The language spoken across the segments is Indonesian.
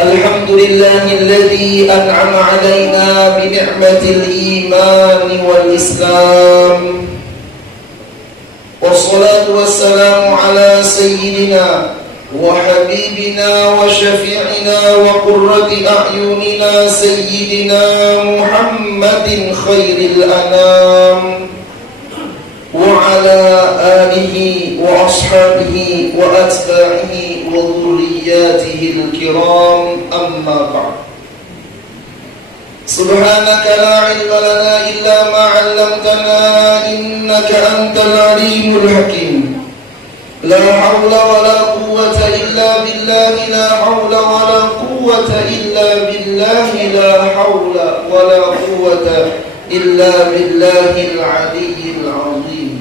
الحمد لله الذي أنعم علينا بنعمة الإيمان والإسلام، والصلاة والسلام على سيدنا وحبيبنا وشفيعنا وقرة أعيننا سيدنا محمد خير الأنام، وعلى آله وأصحابه وأتباعه وذرياته الكرام، أما بعد. سبحانك لا علم لنا إلا ما علمتنا إنك أنت العليم الحكيم. لا حول ولا قوة إلا بالله، لا حول ولا قوة إلا بالله، لا حول ولا قوة إلا بالله العلي العظيم.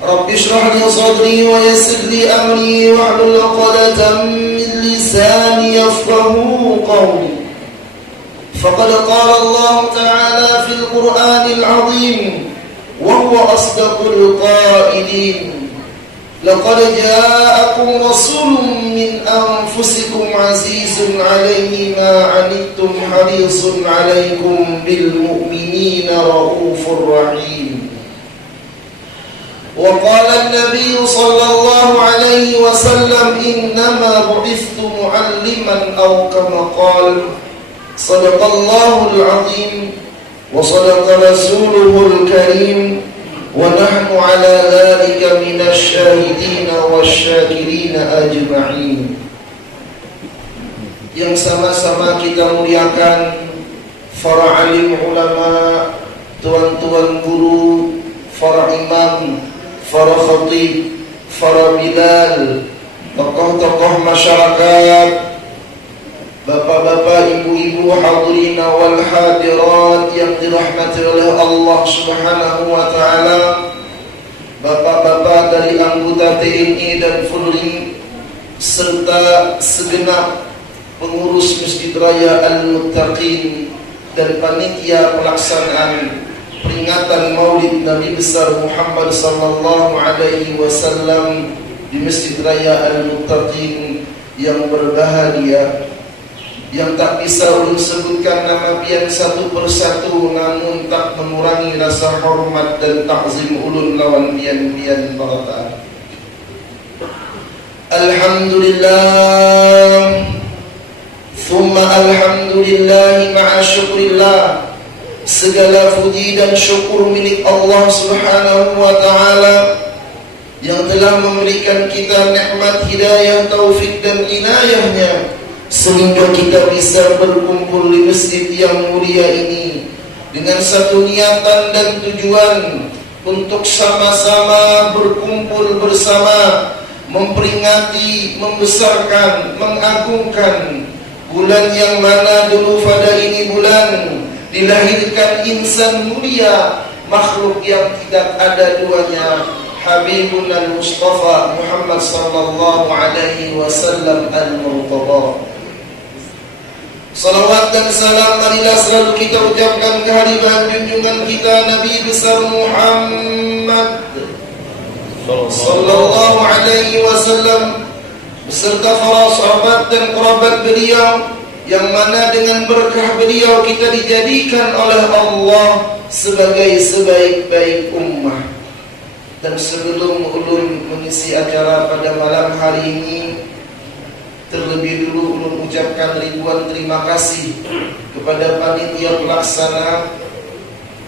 رب اشرح لي صدري ويسر لي أمري واحلل عقدة من لساني يفقهوا قولي. فقد قال الله تعالى في القرآن العظيم وهو أصدق القائلين: لقد جاءكم رسول من أنفسكم عزيز عليه ما عنتم حريص عليكم بالمؤمنين رؤوف رحيم. وقال النبي صلى الله عليه وسلم: إنما بعثت معلما، أو كما قال. صدق الله العظيم وصدق رسوله الكريم، ونحن على ذلك من الشاهدين والشاكرين أجمعين. Yang sama-sama kita muliakan para alim ulama, tuan-tuan guru, para imam, para khatib, para bilal, tokoh-tokoh masyarakat, bapak-bapak, ibu-ibu, hadirina wal hadirat yang dirahmati oleh Allah Subhanahu wa taala, bapak-bapak dari anggota TNI dan Polri serta segenap pengurus Masjid Raya Al-Muttaqin dan panitia pelaksanaan peringatan Maulid Nabi besar Muhammad sallallahu alaihi wasallam di Masjid Raya Al-Muttaqin yang berbahagia, yang tak bisa ulun sebutkan nama pian satu persatu, namun tak mengurangi rasa hormat dan takzim ulun lawan pian-pian barataan. Alhamdulillah, thumma alhamdulillah ma'a syukrillah. Segala puji dan syukur milik Allah Subhanahu wa ta'ala yang telah memberikan kita nikmat hidayah, taufik dan inayahnya sehingga kita bisa berkumpul di masjid yang mulia ini dengan satu niatan dan tujuan untuk sama-sama berkumpul bersama memperingati, membesarkan, mengagungkan bulan yang mana dulu pada ini bulan dilahirkan insan mulia, makhluk yang tidak ada duanya, Habibun al-Mustafa Muhammad sallallahu alaihi wasallam al-Murtada. Salawat dan salam marilah selalu kita ucapkan kehadiran junjungan kita Nabi besar Muhammad sallallahu alaihi wasallam beserta para sahabat dan kerabat beliau, yang mana dengan berkah beliau kita dijadikan oleh Allah sebagai sebaik-baik ummah. Dan sebelum ulun mengisi acara pada malam hari ini, terlebih dulu ulun ucapkan ribuan terima kasih kepada panitia pelaksana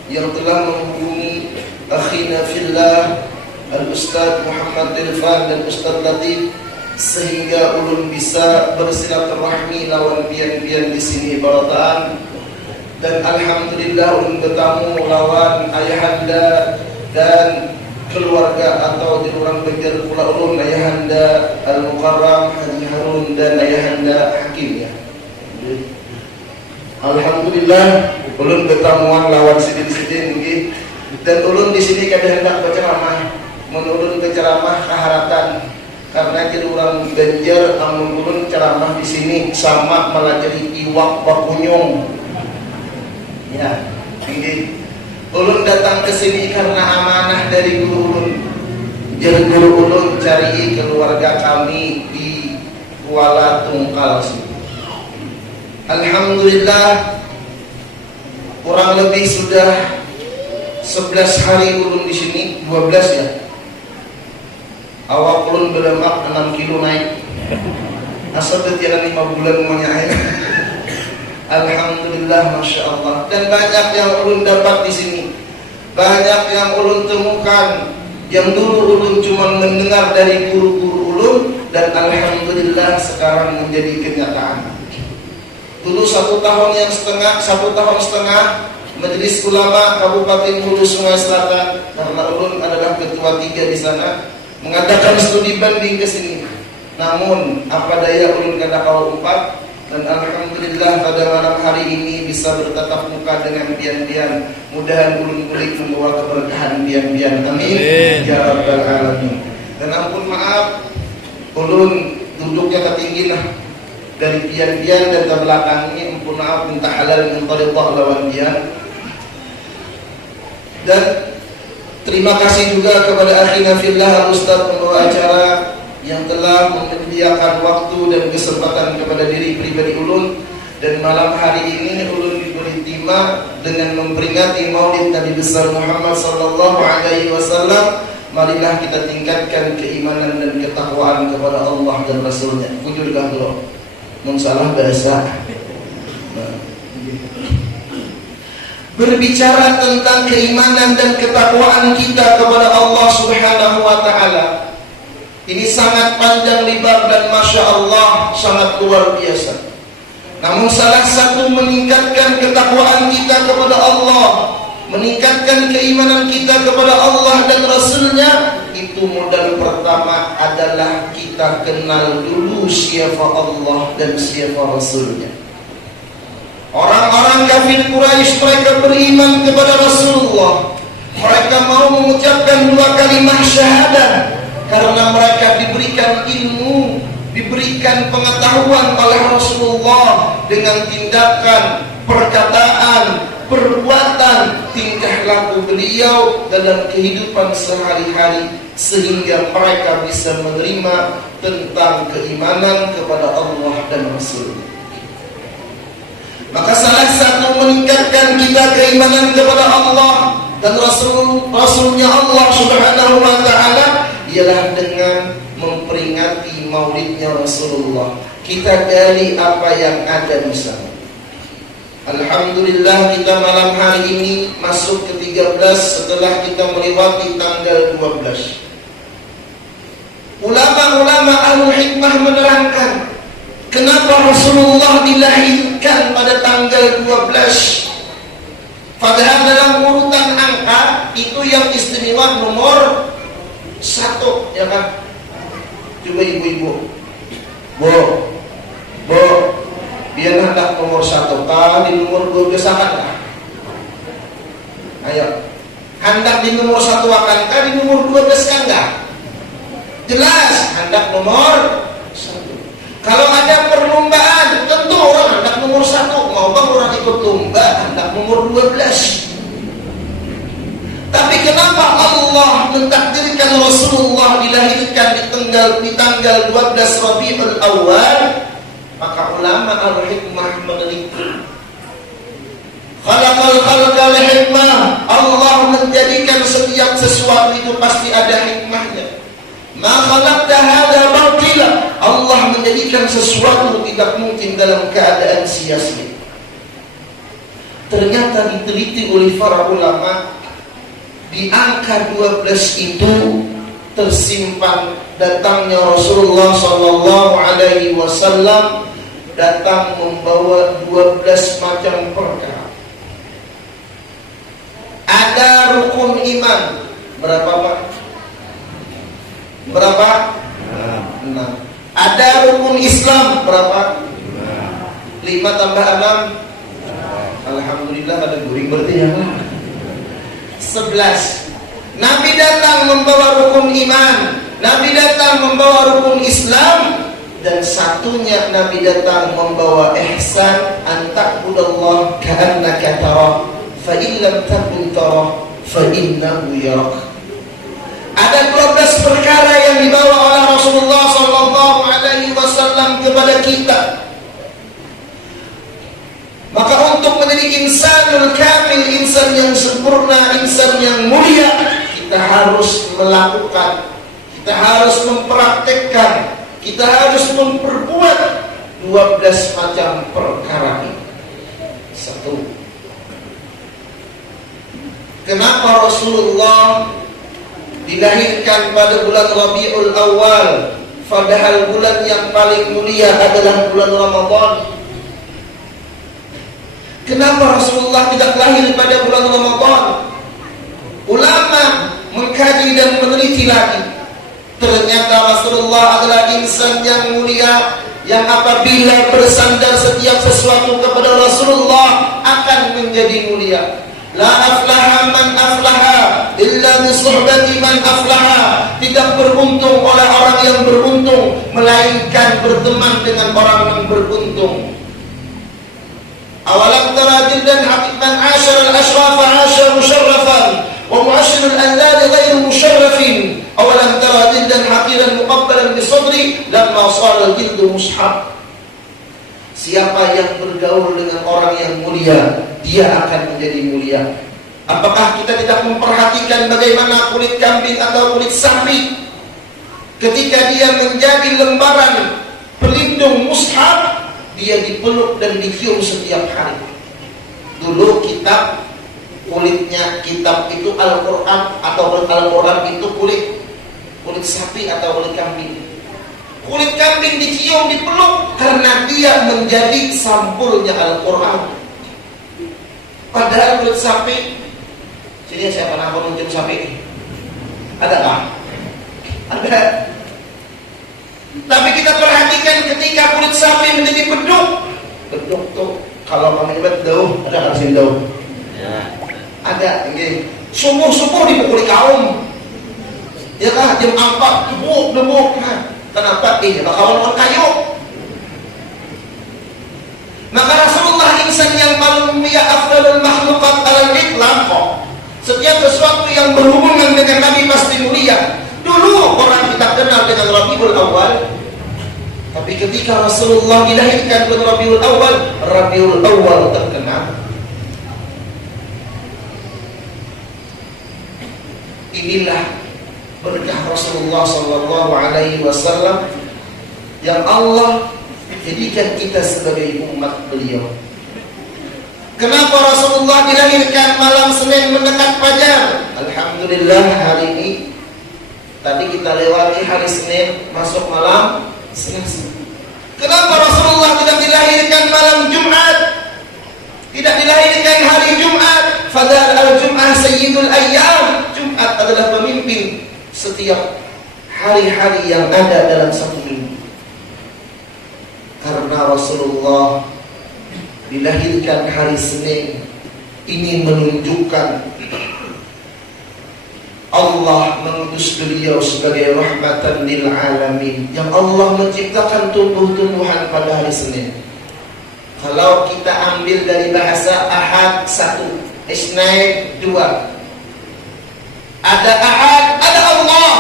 yang telah menghubungi akhina fillah Al-Ustaz Muhammad Irfan dan Ustaz Latif sehingga ulun bisa bersilaturahmi lawan pian-pian di sini barataan. Dan alhamdulillah ulun bertemu lawan ayahanda dan keluarga atau di orang Banjar pula ulun, ayahanda Al-Mukarram Haji Harun dan ayahanda Hakim ya. Alhamdulillah ulun bertemuan lawan sidin-sidin nggih. Dan ulun di sini kada hendak berceramah, menurun berceramah keharatan. Karena jadi orang Banjar, amun ulun ceramah di sini sama malah jadi iwak bakunyong. Ya, ini ulun datang ke sini karena amanah dari guru ulun. Jadi guru ulun cari keluarga kami di Kuala Tungkal sini. Alhamdulillah kurang lebih sudah 11 hari ulun di sini, 12 ya. Awak ulun berlemak 6 kilo naik. Asal berjalan 5 bulan menyahin. Alhamdulillah, masya Allah. Dan banyak yang ulun dapat di sini, banyak yang ulun temukan yang dulu ulun cuma mendengar dari guru-guru ulun, dan alhamdulillah sekarang menjadi kenyataan. Dulu 1 tahun setengah Majelis Ulama Kabupaten Hulu Sungai Selatan, karena ulun adalah ketua 3 di sana, mengadakan studi banding ke sini. Namun apa daya ulun kada kau 4, dan alhamdulillah pada malam hari ini bisa bertatap muka dengan pian-pian. Mudahan ulun kulit membawa keberkahan pian-pian. Amin ya rabbal alamin. Dan ampun maaf, ulun duduknya ketinggi lah dari pian-pian dan ke belakangnya. Ampun maaf, minta halal min tariqah lawan pian. Dan terima kasih juga kepada akhina fillah Ustaz pembawa acara yang telah menyediakan waktu dan kesempatan kepada diri pribadi ulun. Dan malam hari ini ulun diberi tema dengan memperingati Maulid Nabi besar Muhammad sallallahu alaihi wasallam. Marilah kita tingkatkan keimanan dan ketakwaan kepada Allah dan Rasulnya. Bujur gahlo mun salah bahasa. Berbicara tentang keimanan dan ketakwaan kita kepada Allah Subhanahu wa taala, ini sangat panjang lebar dan masya Allah sangat luar biasa. Namun salah satu meningkatkan ketakwaan kita kepada Allah, meningkatkan keimanan kita kepada Allah dan Rasulnya, itu modal pertama adalah kita kenal dulu siapa Allah dan siapa Rasulnya. Orang-orang kafir Quraisy mereka beriman kepada Rasulullah. Mereka mau mengucapkan 2 kalimat syahadat karena mereka diberikan ilmu, diberikan pengetahuan oleh Rasulullah dengan tindakan, perkataan, perbuatan, tingkah laku beliau dalam kehidupan sehari-hari, sehingga mereka bisa menerima tentang keimanan kepada Allah dan Rasul. Maka salah satu meningkatkan kita keimanan kepada Allah dan Rasulnya Allah Subhanahu wa ta'ala ialah dengan memperingati maulidnya Rasulullah. Kita gali apa yang ada di sana. Alhamdulillah kita malam hari ini masuk ke 13 setelah kita melewati tanggal 12. Ulama-ulama ahli hikmah menerangkan kenapa Rasulullah dilahirkan pada tanggal 12. Padahal dalam urutan angka itu yang istimewa nomor 1, ya kan? Coba ibu-ibu, Bu, biar hendak nomor 1 kah di nomor 12 akan kah? Ayo, hendak di nomor 1 akan kah di nomor 12 kan enggak? Jelas, hendak nomor 1. Kalau ada perlombaan, tentu orang hendak nomor 1. Mau bang orang ikut lomba, hendak nomor 12. Tapi kenapa Allah mentakdirkan Rasulullah dilahirkan di tanggal 12 Rabiul Awal? Maka ulama al-hikmah meneliti. Khalaqal khalqa li-hikmah. Allah menjadikan setiap sesuatu itu pasti ada hikmahnya. Ma khalaqta hadza batila. Allah menjadikan sesuatu tidak mungkin dalam keadaan sia-sia. Ternyata diteliti oleh para ulama, di angka 12 itu tersimpan datangnya Rasulullah sallallahu alaihi wasallam datang membawa 12 macam perkara. Ada rukun iman berapa Pak? Berapa? 6. Ada rukun Islam berapa? 5 tambah 6. Alhamdulillah ada guring berarti ya Pak. 11. Nabi datang membawa rukun iman, Nabi datang membawa rukun Islam, dan satunya Nabi datang membawa ihsan, anta'budallah ka'annaka tarah, fa in lam takun tarah fa innahu yarak. Ada 12 perkara yang dibawa oleh Rasulullah sallallahu alaihi wasallam kepada kita. Maka untuk menjadi insanul kamil, insan yang sempurna, insan yang mulia, kita harus melakukan, kita harus mempraktekkan, kita harus memperbuat 12 macam perkara ini. 1. Kenapa Rasulullah dilahirkan pada bulan Rabiul Awal, padahal bulan yang paling mulia adalah bulan Ramadan? Kenapa Rasulullah tidak lahir pada bulan Ramadan? Ulama mengkaji dan meneliti lagi. Ternyata Rasulullah adalah insan yang mulia, yang apabila bersandar setiap sesuatu kepada Rasulullah akan menjadi mulia. La aflaha man aflaha illa bi suhbati man aflaha. Tidak beruntung oleh orang yang beruntung, melainkan berteman dengan orang yang beruntung. Awalam tara jildan haqiqan ashar al-ashraf asha musharrafan wa mu'ashir al-anlal ghayr musharrafin. Awalam tara jildan haqiran muqabbalan bi sadri lamma sara al-jildu mushaf. Siapa yang bergaul dengan orang yang mulia, dia akan menjadi mulia. Apakah kita tidak memperhatikan bagaimana kulit kambing atau kulit sapi ketika dia menjadi lembaran pelindung mushaf, dia dipeluk dan dicium setiap hari. Dulu kitab, kulitnya kitab itu Al-Quran, atau Al-Quran itu kulit sapi atau kulit kambing. Kulit kambing dicium, dipeluk karena dia menjadi sampulnya Al-Quran. Padahal kulit sapi, sini saya pernah mencium sapi, ada nggak? Ada. Tapi kita perhatikan ketika kulit sapi menjadi beduk tuh, kalau kami nyebut daun, ada nggak sini daun? Ya. Ada, ini subuh dipukuli kaum, ya kan? Jam 4 debuk, nah. Kenapa? Kawan kayu. Maka Rasulullah insan yang paling mulia, afdalul makhluqat alal itlaq kok. Setiap sesuatu yang berhubungan dengan Nabi pasti mulia. Dulu orang kita kenal dengan Rabiul Awal, tapi ketika Rasulullah dilahirkan pada Rabiul Awal terkenal. Inilah berkah Rasulullah sallallahu alaihi wasallam yang Allah jadikan kita sebagai umat beliau. Kenapa Rasulullah dilahirkan malam Senin mendekat fajar? Alhamdulillah hari ini tadi kita lewati hari Senin masuk malam Selasa. Kenapa Rasulullah tidak dilahirkan malam Jumat? Tidak dilahirkan hari Jumat? Fadal al-Jum'ah sayyidul ayyam. Jumat adalah pemimpin setiap hari-hari yang ada dalam satu minggu. Karena Rasulullah dilahirkan hari Senin, ini menunjukkan Allah mengutus beliau sebagai rahmatan lil alamin. Yang Allah menciptakan tumbuh-tumbuhan pada hari Senin. Kalau kita ambil dari bahasa Ahad 1, Isnain 2, ada Ahad, ada Allah.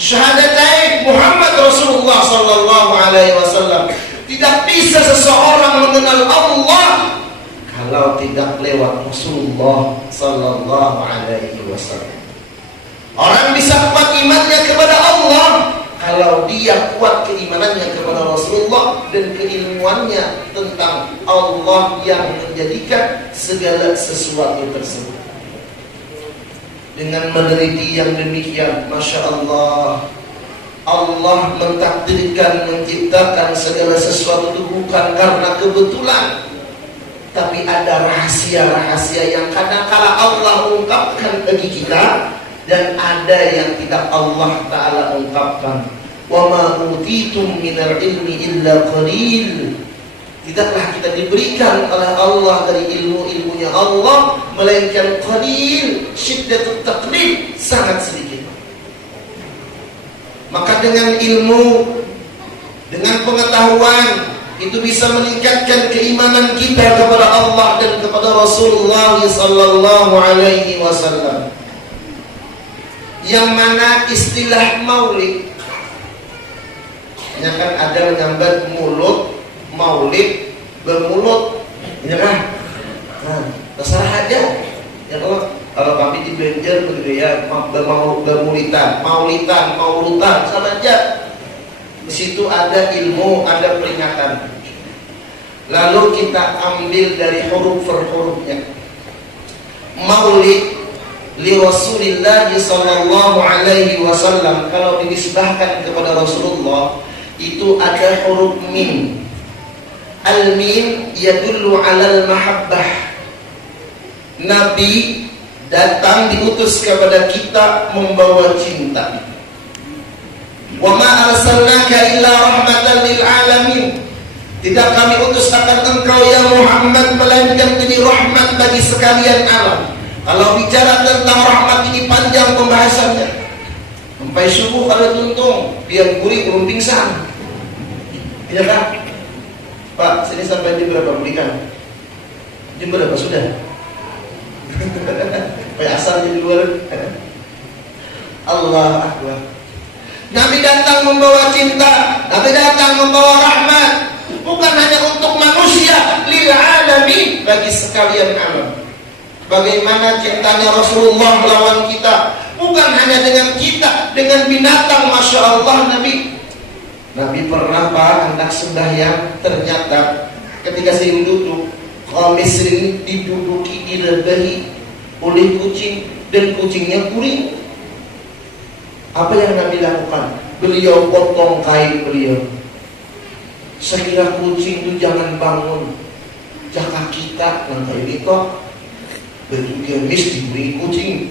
Syahadatain Muhammad Rasulullah sallallahu alaihi wasallam. Tidak bisa seseorang mengenal Allah kalau tidak lewat Rasulullah sallallahu alaihi wasallam. Orang bisa kuat imannya kepada Allah kalau dia kuat keimanannya kepada Rasulullah dan keilmuannya tentang Allah yang menjadikan segala sesuatu tersebut. Dengan meneliti yang demikian, Masya Allah, Allah mentakdirkan menciptakan segala sesuatu itu bukan karena kebetulan, tapi ada rahasia-rahasia yang kadang-kala Allah ungkapkan bagi kita dan ada yang tidak Allah Ta'ala ungkapkan. Wa ma utitum minal ilmi illa qalil. Tidaklah kita diberikan oleh Allah dari ilmu-ilmunya Allah melainkan qalil, syiddatut taqlid, sangat sedikit. Maka dengan ilmu, dengan pengetahuan, itu bisa meningkatkan keimanan kita kepada Allah dan kepada Rasulullah sallallahu alaihi wasallam. Yang mana istilah maulid, ya kan ada menyambat mulut, maulid, bermulut, ya kan? Nah, terserah aja. Ya kalau kami di Banjar begitu ya, bermulitan, maulutan, sama aja. Di situ ada ilmu, ada peringatan. Lalu kita ambil dari huruf per hurufnya. Maulid li Rasulillah sallallahu alaihi wasallam, kalau dinisbahkan kepada Rasulullah itu ada huruf mim. Al-mim yadullu 'alal mahabbah. Nabi datang diutus kepada kita membawa cinta. Wa ma arsalnaka illa rahmatan lil alamin. Tidak kami utus akan engkau ya Muhammad melainkan jadi rahmat bagi sekalian alam. Kalau bicara tentang rahmat ini panjang pembahasannya. Sampai subuh kalau tuntung, biar gurih belum pingsan. Iya kan? Pak, sini sampai jam berapa berikan? Jam berapa sudah? Kayak asal di luar. Allah Akbar. Nabi datang membawa cinta, Nabi datang membawa rahmat, bukan hanya untuk manusia, lil alamin, bagi sekalian alam. Bagaimana cintanya Rasulullah melawan kita, bukan hanya dengan kita, dengan binatang. Masya Allah. Nabi pernah Pak hendak sembahyang, ternyata ketika saya duduk, Qamis ini diduduki, dilebahi oleh kucing, dan kucingnya kuring. Apa yang Nabi lakukan? Beliau potong kain beliau. Saya kira kucing itu jangan bangun, jaga kita nanti ini kok baju gamis diberi kucing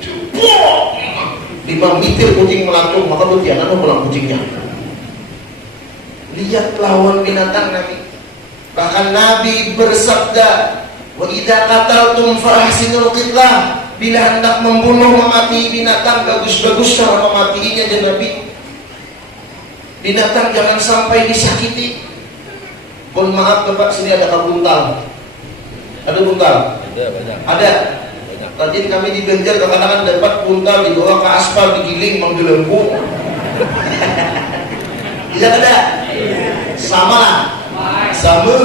5 meter kucing melangkung, maka jangan pulang kucingnya. Lihat lawan binatang Nabi. Bahkan Nabi bersabda, wa idza qataltum fa ahsinul qitlah. Bila hendak membunuh, memati binatang, bagus-bagus cara mematiinya. Dan Nabi, binatang jangan sampai disakiti. Mohon maaf Bapak, sini ada buntal. Ada buntal? Ada. Tadi kami di Banjar kadang-kadang dapat buntal dibawa ke aspal, digiling, menggelembung. Tidak ada? Sama lah. Sama.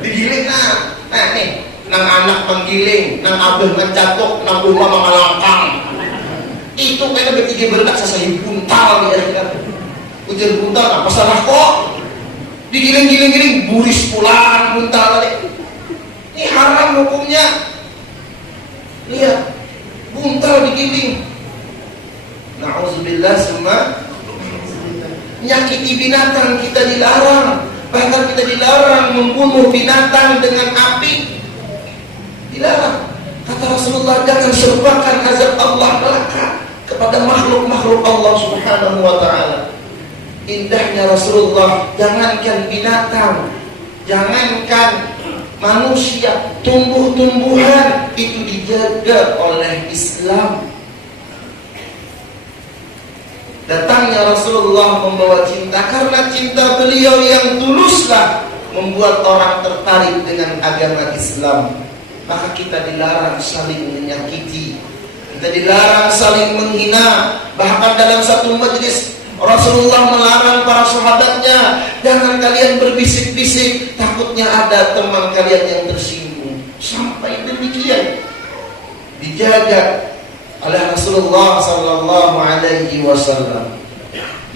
Digiling nah. Nah nih, nang anak menggiling, nang abah mencatuk, nang rumah mengalangkang. Itu kayaknya bertiga berdak sesali buntal ya. Ujar buntal, apa salah kok? Digiling-giling-giling, buris pulang buntal tadi. Ini haram hukumnya. Lihat, buntal digiling. Na'udzubillah semua. Nyakiti binatang kita dilarang. Bahkan kita dilarang membunuh binatang dengan api. Dilarang. Kata Rasulullah, jangan serupakan azab Allah neraka kepada makhluk-makhluk Allah Subhanahu wa ta'ala. Indahnya Rasulullah, jangankan binatang, jangankan manusia, tumbuh-tumbuhan itu dijaga oleh Islam. Datangnya Rasulullah membawa cinta, karena cinta beliau yang tuluslah membuat orang tertarik dengan agama Islam. Maka kita dilarang saling menyakiti, kita dilarang saling menghina. Bahkan dalam satu majlis Rasulullah melarang para sahabatnya, jangan kalian berbisik-bisik, takutnya ada teman kalian yang tersinggung. Sampai demikian dijaga oleh Rasulullah sallallahu alaihi wasallam.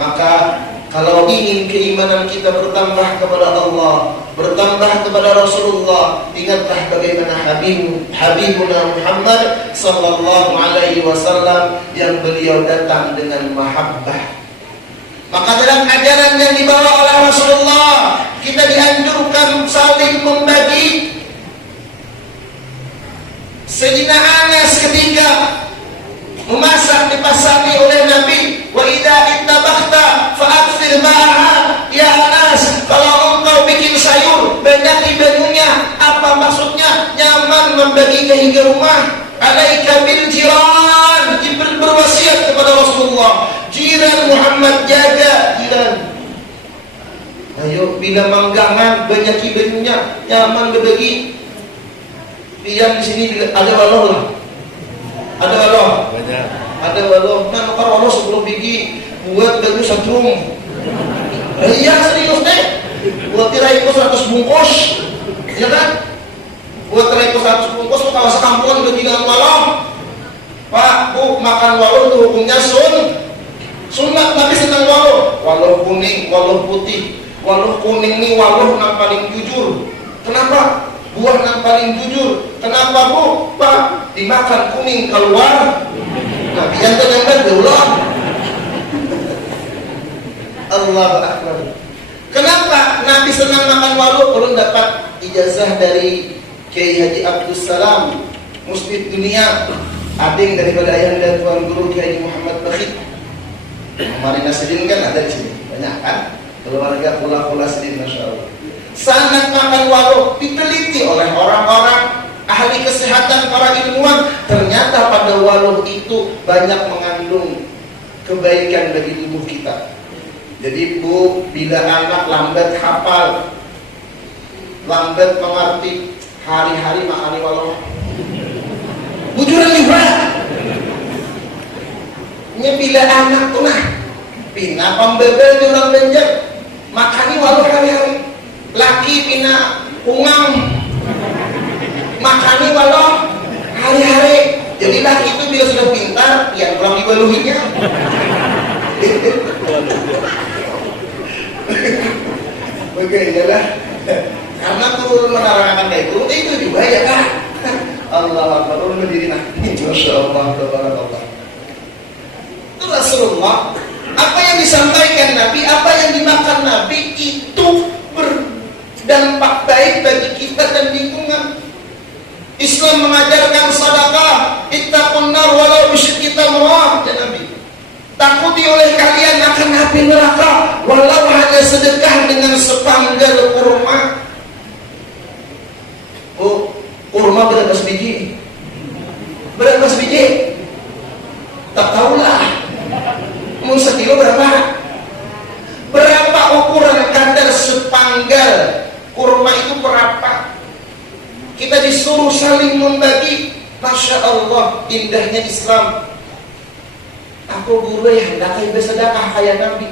Maka kalau ingin keimanan kita bertambah kepada Allah, bertambah kepada Rasulullah, ingatlah bagaimana Habibuna Muhammad sallallahu alaihi wasallam yang beliau datang dengan mahabbah. Maka dalam ajaran yang dibawa oleh Rasulullah, kita dianjurkan saling membagi. Sayyidina Anas ketika memasak dipasami oleh Nabi, wa idza ittabakhta fa'akthir ma'aha. Ya Anas, kalau engkau bikin sayur, banyak banyaknya. Apa maksudnya? Nyaman membaginya hingga rumah. Alaika bil jiran. Jibril berwasiat kepada Rasulullah, jiran Muhammad, jaga jiran. Ayo, bila manggangan banyak banyaknya, nyaman berbagi. Yang di sini ada Allah lah. Ada Allah. Ada walau, nah nukar walau 10 biji, buat gaduh setrum. Iya serius deh, buat tirai itu 100 bungkus, ya kan? Buat tirai itu 100 bungkus, lu kawasan kampungan udah tinggal walau. Pak, Bu, makan walau itu hukumnya sunat, Nabi senang walau kuning, walau putih. Walau kuning nih walau yang paling jujur. Kenapa? Buah yang paling jujur. Kenapa, Bu? Pak, dimakan kuning keluar. Nabi yang ternyata daulah. Allahu Akbar. Kenapa Nabi senang makan walau? Kalau dapat ijazah dari Kiai Haji Abdul Salam, Musbid Dunia, ading daripada ayahanda Tuan Guru Kiai Muhammad Bakhit. Kemarin Nasruddin kan ada di sini, banyak kan? Keluarga pula sedih, masya Allah. Sangat makan walau diteliti oleh orang-orang ahli kesehatan, para ilmuwan. Ternyata pada walau itu banyak mengandung kebaikan bagi tubuh kita. Jadi Bu, bila anak lambat hafal, lambat mengerti, hari-hari makan walau. Bujuran juga. Nya bila anak tuh nah, pina pembebel di orang benjak, makani walau hari-hari. Laki pina ungang, makani walau hari-hari. Jadi laki itu bila sudah pintar, yang kurang dibaluhinya. Oke, lah. Karena turun menerangkan kayak itu juga ya kan. Allah Akbar, turun berdiri nah. Masya Allah, tabarakallah. Itu Rasulullah. Apa yang disampaikan Nabi, apa yang dimakan Nabi itu berdampak baik bagi kita dan lingkungan. Islam mengajarkan sedekah, ittaqun nar walau bisyikki tamrah, ya Nabi. Takuti oleh kalian akan api neraka walau hanya sedekah dengan sepanggal kurma. Oh, kurma berapa biji? Berapa biji? Tak tahulah. Mau sekilo berapa? Berapa ukuran kadar sepanggal kurma itu berapa? Kita disuruh saling membagi. Masya Allah, indahnya Islam. Aku guru yang hendak bersedekah kayak Nabi.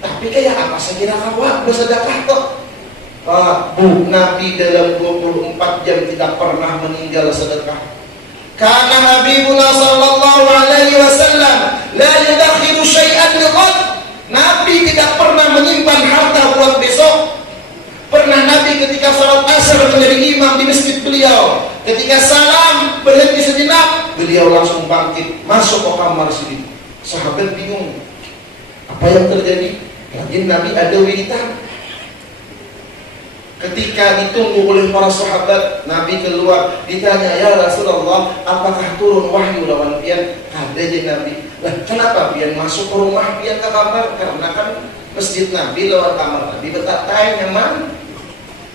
Tapi kayak apa sekira kamu bersedekah kok? Bu, Nabi dalam 24 jam tidak pernah meninggal sedekah. Karena Habibuna sallallahu alaihi wasallam la yudakhiru syai'an liqad. Nabi tidak pernah menyimpan harta buat besok. Pernah Nabi ketika salat asar menjadi imam di masjid beliau, ketika salam berhenti sejenak, beliau langsung bangkit masuk ke kamar sendiri. Sahabat bingung, apa yang terjadi? Mungkin Nabi ada wiritan. Ketika ditunggu oleh para sahabat, Nabi keluar, ditanya, ya Rasulullah, apakah turun wahyu lawan pian? Ada je Nabi. Lah kenapa pian masuk ke rumah pian ke kamar? Karena kan masjid Nabi lawan kamar Nabi bertatai nyaman.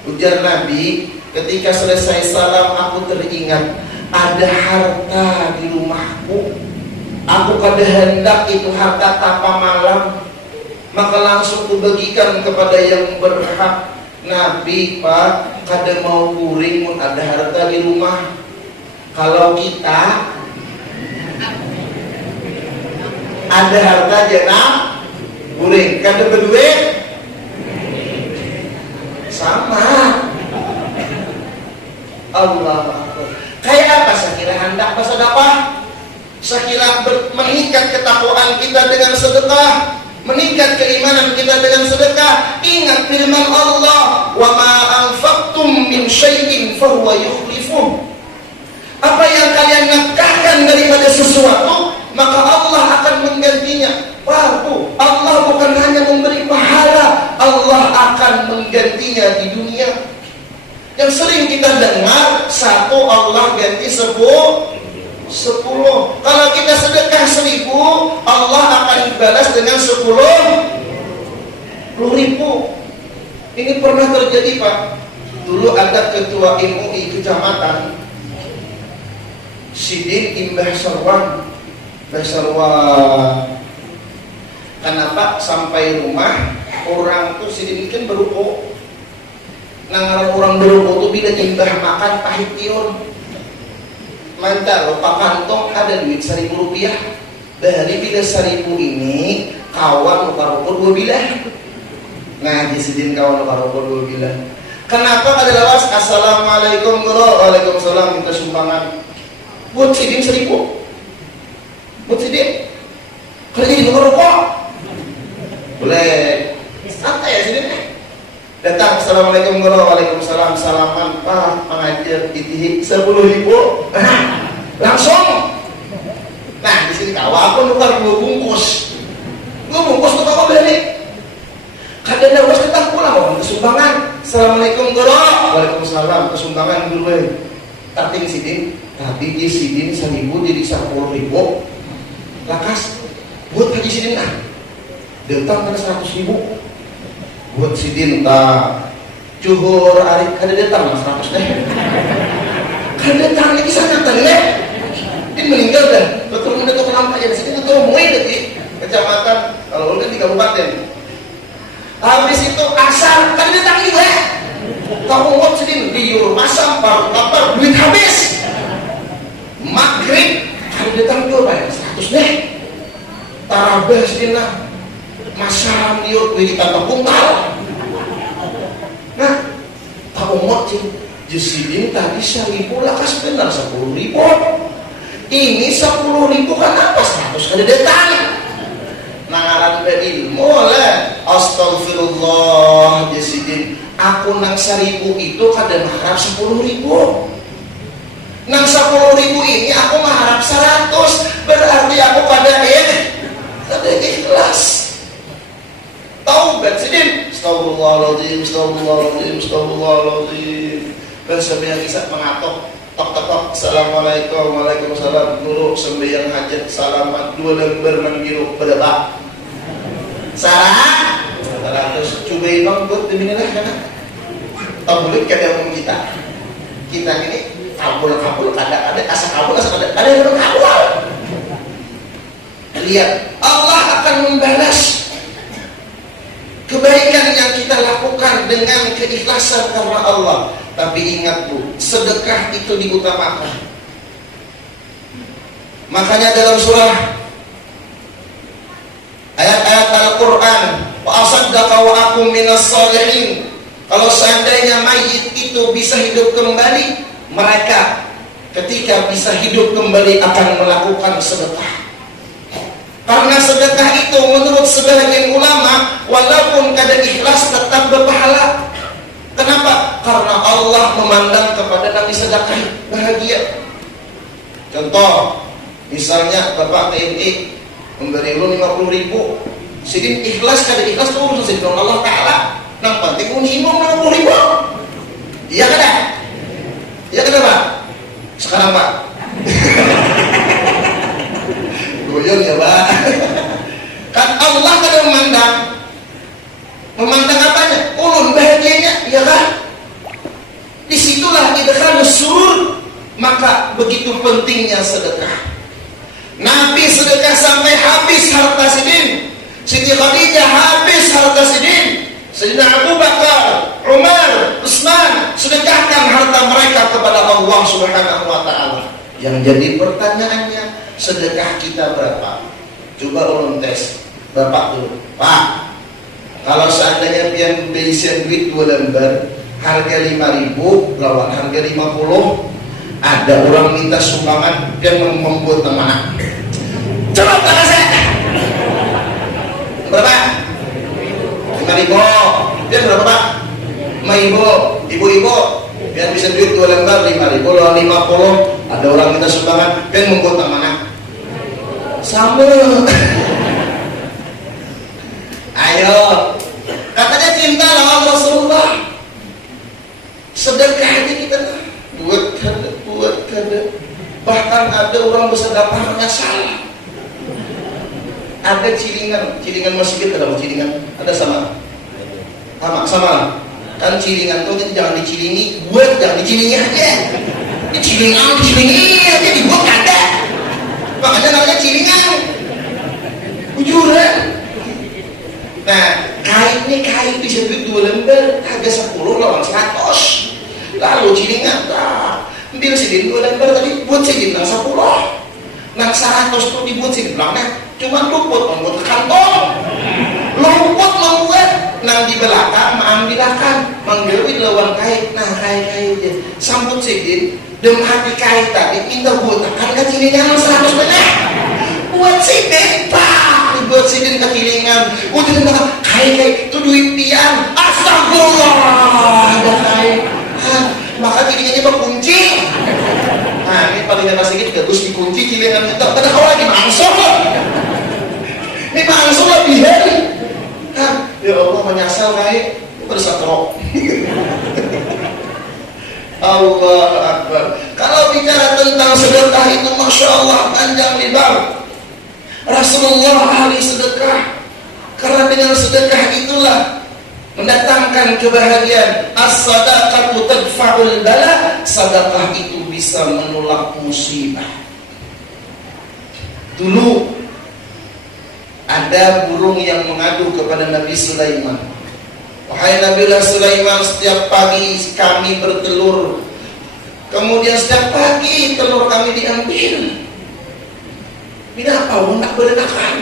Ujar Nabi, ketika selesai salam aku teringat ada harta di rumahku. Aku kada hendak itu harta tapa malam, maka langsung kubagikan kepada yang berhak. Nabi, Pak, kada mau kuring mun ada harta di rumah. Kalau kita ada harta jenah kuring, kada berduit sama. Allah. Kayak apa sekira hendak bersedekah? Sekira meningkat ketakwaan kita dengan sedekah, meningkat keimanan kita dengan sedekah. Ingat firman Allah, wa ma anfaqtum min syai'in fahuwa yukhlifuh. Apa yang kalian nafkahkan daripada sesuatu, maka Allah akan menggantinya. Wahku, Allah bukan hanya memberi pahala, Allah akan menggantinya di dunia. Yang sering kita dengar, 1 Allah ganti 10. Kalau kita sedekah 1000, Allah akan balas dengan 10.000. Ini pernah terjadi, Pak. Dulu ada ketua MUI kecamatan Sidin Imbah Sarwan. Kenapa sampai rumah orang tuh Sidin kan beruko. Nah orang beruko tuh bila imbah makan pahit ion. mantap lo Pak Kantong ada duit 1.000 rupiah. Dari bila 1.000 ini kawan lo karupur 2 bilah. Nah disidin kawan lo karupur 2 bilah. Kenapa kada lawas assalamualaikum bro, waalaikumsalam, minta sumbangan buat sidin 1.000, buat sidin kerja di rokok boleh santai ya sidin. Datang assalamualaikum bro, waalaikumsalam, salaman pak mengajar itihi 10.000 langsung. Nah di sini kawan aku nukar 2 bungkus tuh kawan balik. Kadang lawas kita pulang kesumbangan. Assalamualaikum bro, waalaikumsalam, kesumbangan dulu tarting sidin. Tadi di sidin 1.000 jadi 10.000 lakas buat haji sidin lah. Datang kan 100.000 buat sidin tak cuhur arif kada datang lah 100 deh. Kada datang lagi sana tanya dia meninggal dah. Betul muda tuh kenapa ya di sini tuh mulai dari kecamatan kalau udah di kabupaten. Habis itu asar kada datang juga. Kamu mau sedih di Masam baru lapar duit habis. Maghrib kada datang juga bayar 100 deh. Tarabah sedih lah. Masam dia duit tambah kuntal. Nah, kamu mau Jusidin tadi 1.000 lakas benar 10.000. Ini 10.000 kan apa 100 kada datang. Nangaran berilmu lah. Astagfirullah Jusidin. Aku nang 1.000 itu kada mengharap 10.000. Nang 10.000 ini aku mengharap 100. Berarti aku kada ikhlas. Taubat sidin. Astagfirullahaladzim, astagfirullahaladzim, astagfirullahaladzim. Dan sembahyang isya mengatok tok. Assalamualaikum, waalaikumsalam. Guru sembahyang hajat salaman 2 lembar menggiru berapa? Salah 100. Cobain dong buat demi lah kan. Tabulit kada yang kita ini kabul kada asa kabul ada yang kabul. Lihat Allah akan membalas kebaikan yang kita lakukan dengan keikhlasan karena Allah. Tapi ingat bu, sedekah itu diutamakan. Makanya dalam surah ayat-ayat Al-Quran, wa asaddaqa wa akum minas salihin. Kalau seandainya mayit itu bisa hidup kembali, mereka ketika bisa hidup kembali akan melakukan sedekah. Karena sedekah itu menurut sebagian ulama walaupun kada ikhlas tetap berpahala. Kenapa? Karena Allah memandang kepada yang disedekahi bahagia. Contoh, misalnya Bapak TNI memberi lu 50.000, sidin ikhlas kada ikhlas itu urusan sidin Allah Ta'ala. Yang penting unimum 50.000. Iya kada? Iya kada Pak? Sekarang Pak goyon ya Pak. Kan Allah kada memandang apanya? Ulun bahagianya, ya kan? Disitulah idkhalus surur. Maka begitu pentingnya sedekah. Nabi sedekah sampai habis harta sidin. Siti Khadijah habis harta sidin. Sayyidina Abu Bakar, Umar, Utsman sedekahkan harta mereka kepada Allah Subhanahu wa taala. Yang jadi pertanyaannya, sedekah kita berapa? Coba ulun tes. Bapak dulu. Pak, kalau seandainya pian belian duit 2 lembar harga 5.000 lawan harga 50, ada orang minta sumbangan pian membuat teman. Coba tanya saya. Berapa? 5.000. Pian berapa Pak? 5.000. Ibu-ibu pian bisa duit 2 lembar 5.000 lawan 50, ada orang minta sumbangan pian membuat teman. Sama. Ayo, katanya cinta lawan Rasulullah. Sedekah aja kita buat kada. Bahkan ada orang bersedekahnya salah. Ada cilingan masjid ada cilingan, ada sama. Kan cilingan itu jangan dicilingi, buat jangan dicilingi aja. Dicilingi aja dibuat kada. Makanya namanya cilingan. Bujuran. Nah, kain bisa duit 2 lembar harga 10 lawan 100. Lalu cilingan ambil sidin dua lembar tadi buat sidin nang 10 nang 100 tuh dibuat sidin belakangnya cuma luput membuat kantong luput membuat nang di belakang mengambilkan menggelwit lawan kait nah kait sambut sidin dem hati kait tadi minta buat kan kacilingan 100 benar buat sidin pak buat sidin kekilingan udah nggak kait itu duit pian astagfirullah ada kait maka kilingnya berkunci. Nah ini paling gak sedikit bagus dikunci kilingan kita. Pada kau lagi mangsung. Ini mangsung lebih hari. Ya Allah menyasar kayak bersatrok. Allah Akbar. Kalau bicara tentang sedekah itu masya Allah panjang lebar. Rasulullah ahli sedekah. Karena dengan sedekah itulah mendatangkan kebahagiaan. As-sadaqatu tadfa'ul bala. Sedekah itu bisa menolak musibah. Dulu ada burung yang mengadu kepada Nabi Sulaiman. Wahai Nabi Sulaiman, setiap pagi kami bertelur. Kemudian setiap pagi telur kami diambil. Kenapa nak berenakan?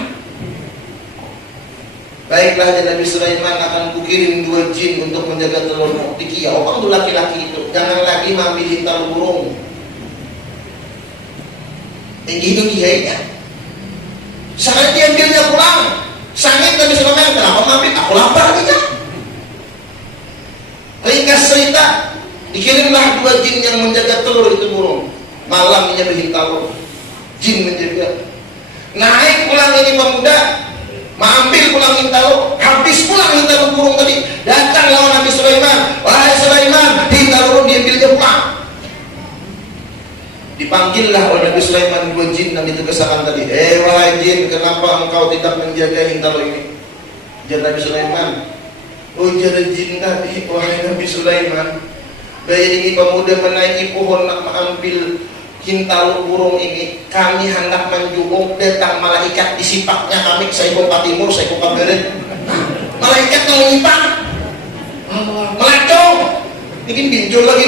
Baiklah, Nabi Sulaiman akan kukirim 2 jin untuk menjaga telurmu. Dikiau, orang tuh laki-laki itu jangan lagi mengambil hintal burung. Tinggi itu kiainya. Sangat diambilnya pulang. Sangit Nabi Sulaiman, kenapa mengambil? Aku lapar aja. Ringkas cerita, dikirimlah 2 jin yang menjaga telur itu burung. Malam dia berhintal, jin menjaga. Naik pulang ini pemuda. Mengambil pulang hintalu, habis pulang hintalu burung tadi. Datang lawan Nabi Sulaiman. Wahai Sulaiman, hintalu diambilnya pulang. Dipanggillah oleh Nabi Sulaiman 2 jin yang ditugaskan tadi. Wahai jin, kenapa engkau tidak menjaga hintalu ini? Jadi Nabi Sulaiman, jadi jin tadi, wahai Nabi Sulaiman, bayi ini pemuda menaiki pohon nak mengambil hintalu burung ini, kami hendak menjunguk, datang malaikat disipaknya kami, saya kompa timur, saya kompa barat. Malaikat yang menyipak melacong bikin pinjol lagi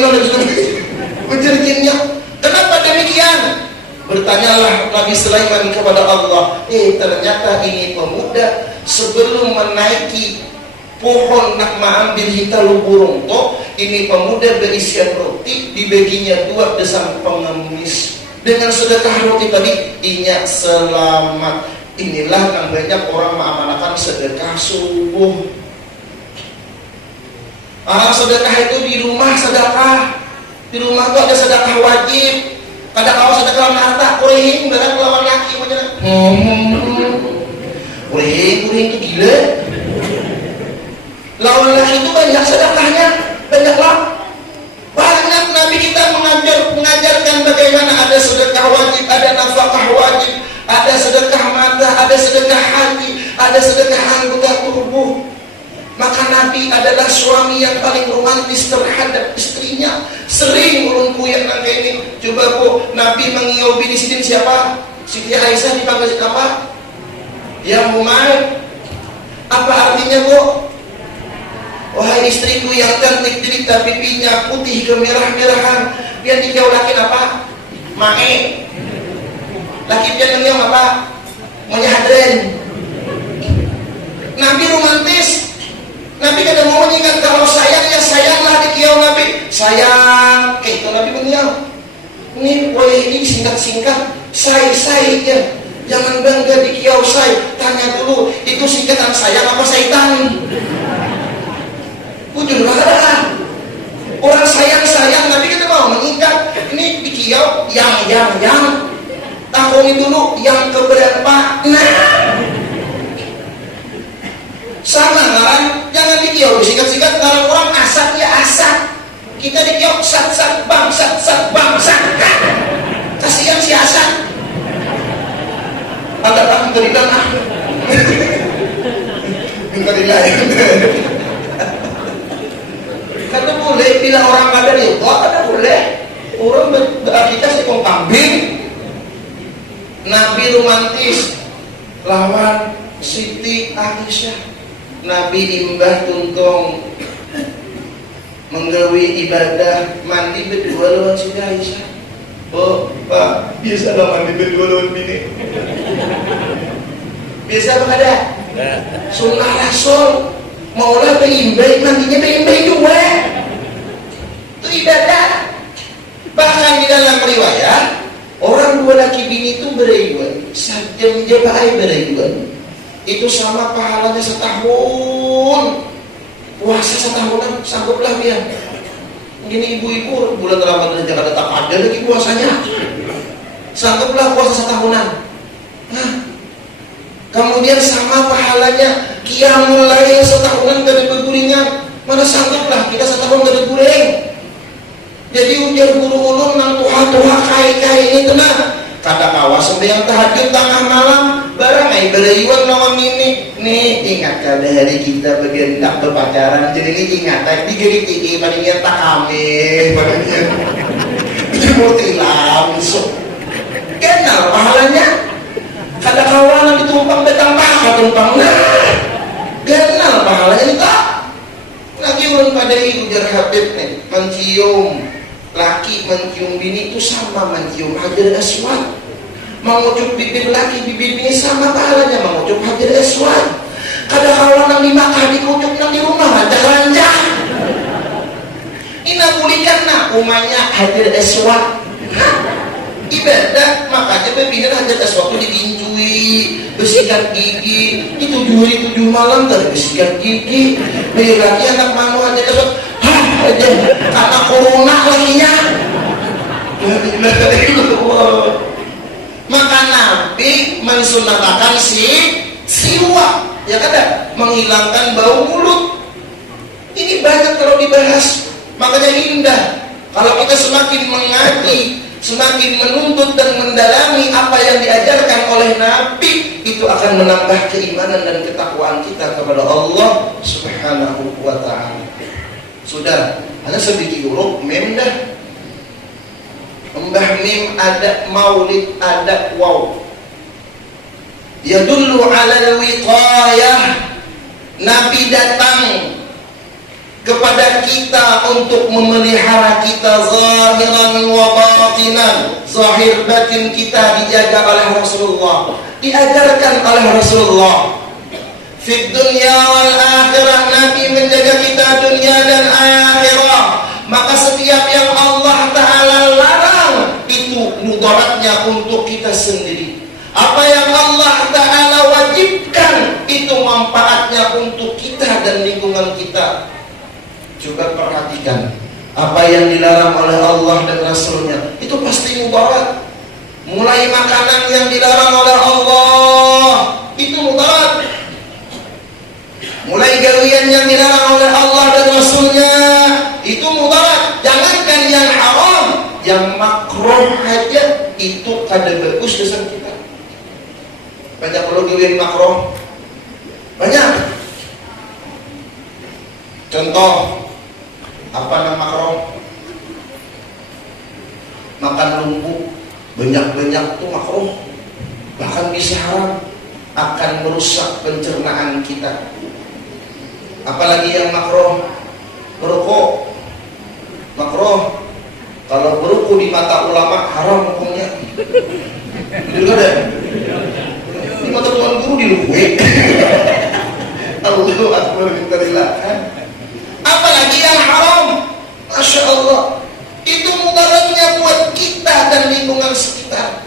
menjerjinnya. Kenapa demikian? Bertanyalah Nabi Sulaiman kepada Allah. Ternyata ini pemuda sebelum menaiki pohon nak mengambil hintalu burung toh, ini pemuda berisian roti, dibaginya 2 desam pengemis. Dengan sedekah roti tadi, inya selamat. Inilah yang banyak orang mengamalkan sedekah subuh. Sedekah itu di rumah sedekah. Di rumah itu ada sedekah wajib. Kadang kalau sedekah harta, kurang berat lawan laki macam. Kurang itu gila. Lawan laki itu banyak sedekahnya, banyaklah. Banyak Nabi kita mengajarkan bagaimana ada sedekah wajib, ada nafkah wajib, ada sedekah mata, ada sedekah hati, ada sedekah anggota tubuh. Maka Nabi adalah suami yang paling romantis terhadap istrinya. Sering ulun kuyang nangka ini. Coba bu, Nabi mengiau bini sidin siapa? Siti Aisyah dipanggil apa? Ya Muhammad. Apa artinya bu? Wahai istriku yang cantik jelita, pipinya putih kemerah-merahan. Biar dikau laki apa? Mae. Laki pian mengiau apa? Menyadren. Nabi romantis. Nabi kadang mau mengingat kalau sayang ya sayanglah dikau Nabi. Sayang, kayak itu Nabi mengiau. Ini boleh ini singkat-singkat. Say ya. Jangan bangga dikau say. Tanya dulu, itu singkatan sayang apa saitan? Ujung lah. Orang sayang Nabi kita mau mengikat. Ini dikau yang. Takuni dulu yang keberapa. Nah. Sama kan? Jangan dikau disingkat-singkat. Kalau orang asat ya asat. Kita dikau sat bangsat. Kasihan si asat. Agak terilang ah. Terilang. Kata boleh bila orang ada di kata boleh. Orang berakikah sekong kambing. Nabi romantis lawan Siti Aisyah. Nabi imbah tuntung menggawi ibadah mandi berdua lawan Siti Aisyah. Oh Pak, biasa lah mandi berdua lawan bini. Biasa apa ada? Sunnah Rasul. Maulah pengimbay, mandinya pengimbay juga. Itu ibadah. Bahkan di dalam riwayat, orang dua laki bini itu berayuan, sajam jabai berayuan. Itu sama pahalanya setahun. Puasa setahunan, sangguplah dia. Gini ibu-ibu, bulan Ramadan aja ada tak ada lagi puasanya. Sangguplah puasa setahunan. Hah? Kemudian sama pahalanya qiyamul lail setahunan gak bergulingan. Mana sangguplah kita setahun gak berguling. Jadi ujar guru ulun nang tuha-tuha kai-kai ini tenang. Kata kawas sembahyang tahajud tengah malam barang ai berayuan lawan ini. Nih ingat kada hari kita bagian tak berpacaran. Jadi ini ingat tadi geri-geri padanya tak kami padanya. Ini mutilam so. Kenal pahalanya. Kada kawanan ditumpang betang paha tumpang nah. Kenal pahalanya itu tak. Lagi ulun pada ujar Habib nih mencium laki mencium bini itu sama mencium Hajar Aswad. Mengucup bibir laki bibir bini sama pahalanya mengucup Hajar Aswad. Kada kawan di Makkah dikucup nang di rumah rancang-rancang. Ina bulikan nak umanya Hajar Aswad. Ibadah makanya pembina Hajar Aswad itu ditinjui bersikat gigi di 7 hari 7 malam dari bersikat gigi. Biar lagi anak manu Hajar Aswad aja karena corona laginya. Maka Nabi mensunatakan siwak, ya kan? Menghilangkan bau mulut. Ini banyak kalau dibahas, makanya indah. Kalau kita semakin mengaji, semakin menuntut dan mendalami apa yang diajarkan oleh Nabi, itu akan menambah keimanan dan ketakwaan kita kepada Allah Subhanahu wa Ta'ala. Sudah, ada sedikit huruf mem dah. Mbah mim ada maulid ada waw. Yadullu ala wiqayah. Nabi datang kepada kita untuk memelihara kita zahiran wa batinan. Zahir batin kita dijaga oleh Rasulullah, diajarkan oleh Rasulullah. Fid dunya wal akhirah, Nabi menjaga kita dunia dan akhirah. Maka setiap yang Allah Ta'ala larang itu mudaratnya untuk kita sendiri. Apa yang Allah Ta'ala wajibkan itu manfaatnya untuk kita dan lingkungan kita. Coba perhatikan apa yang dilarang oleh Allah dan Rasulnya, itu pasti mudarat. Mulai makanan yang dilarang oleh Allah itu mudarat. Mulai gawian yang dilarang oleh Allah dan Rasulnya itu mudarat. Jangankan yang haram, yang makruh aja itu kada bagus dosa kita. Banyak perlu gawian makruh, banyak. Contoh apa nama makruh? Makan lumbu banyak-banyak itu makruh, bahkan bisa haram, akan merusak pencernaan kita. Apalagi yang makruh, merokok makruh. Kalau merokok di mata ulama haram hukumnya. Betul kan? Di mata tuan guru dilukui. Allahu akbar billah. Apalagi yang haram, masya Allah, itu mudaratnya buat kita dan lingkungan sekitar.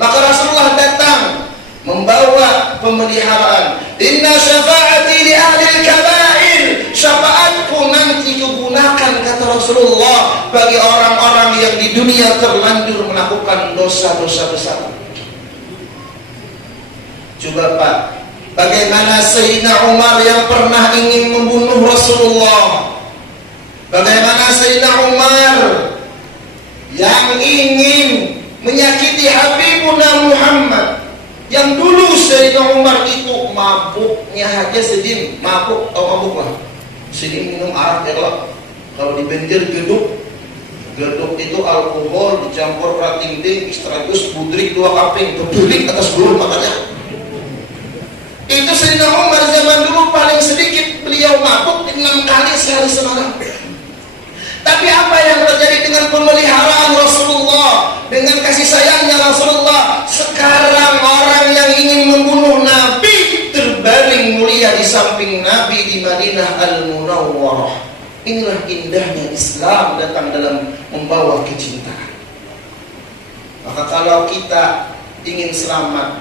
Maka Rasulullah datang membawa pemeliharaan. Inna syafa'ati li ahli al-kaba'ir, syafaatku nanti digunakan, kata Rasulullah, bagi orang-orang yang di dunia terlanjur melakukan dosa-dosa besar. Coba Pak, bagaimana Sayyidina Umar yang pernah ingin membunuh Rasulullah, bagaimana Sayyidina Umar yang ingin menyakiti Habibuna Muhammad, yang dulu Sayyidina Umar itu mabuknya aja sedih, mabuk atau mabuk lah, sedih minum arak ya kalau di benjer geduk itu alkohol dicampur ratingding, ekstragus, budrik 2 kaping, kebulik atas belur makanya. Itu Sayyidina Umar zaman dulu paling sedikit beliau mabuk 6 kali sehari semalam. Tapi apa yang terjadi dengan pemeliharaan Rasulullah, dengan kasih sayangnya Rasulullah? Sekarang orang yang ingin membunuh Nabi terbaring mulia di samping Nabi di Madinah Al-Munawwarah. Inilah indahnya Islam datang dalam membawa kecintaan. Maka kalau kita ingin selamat,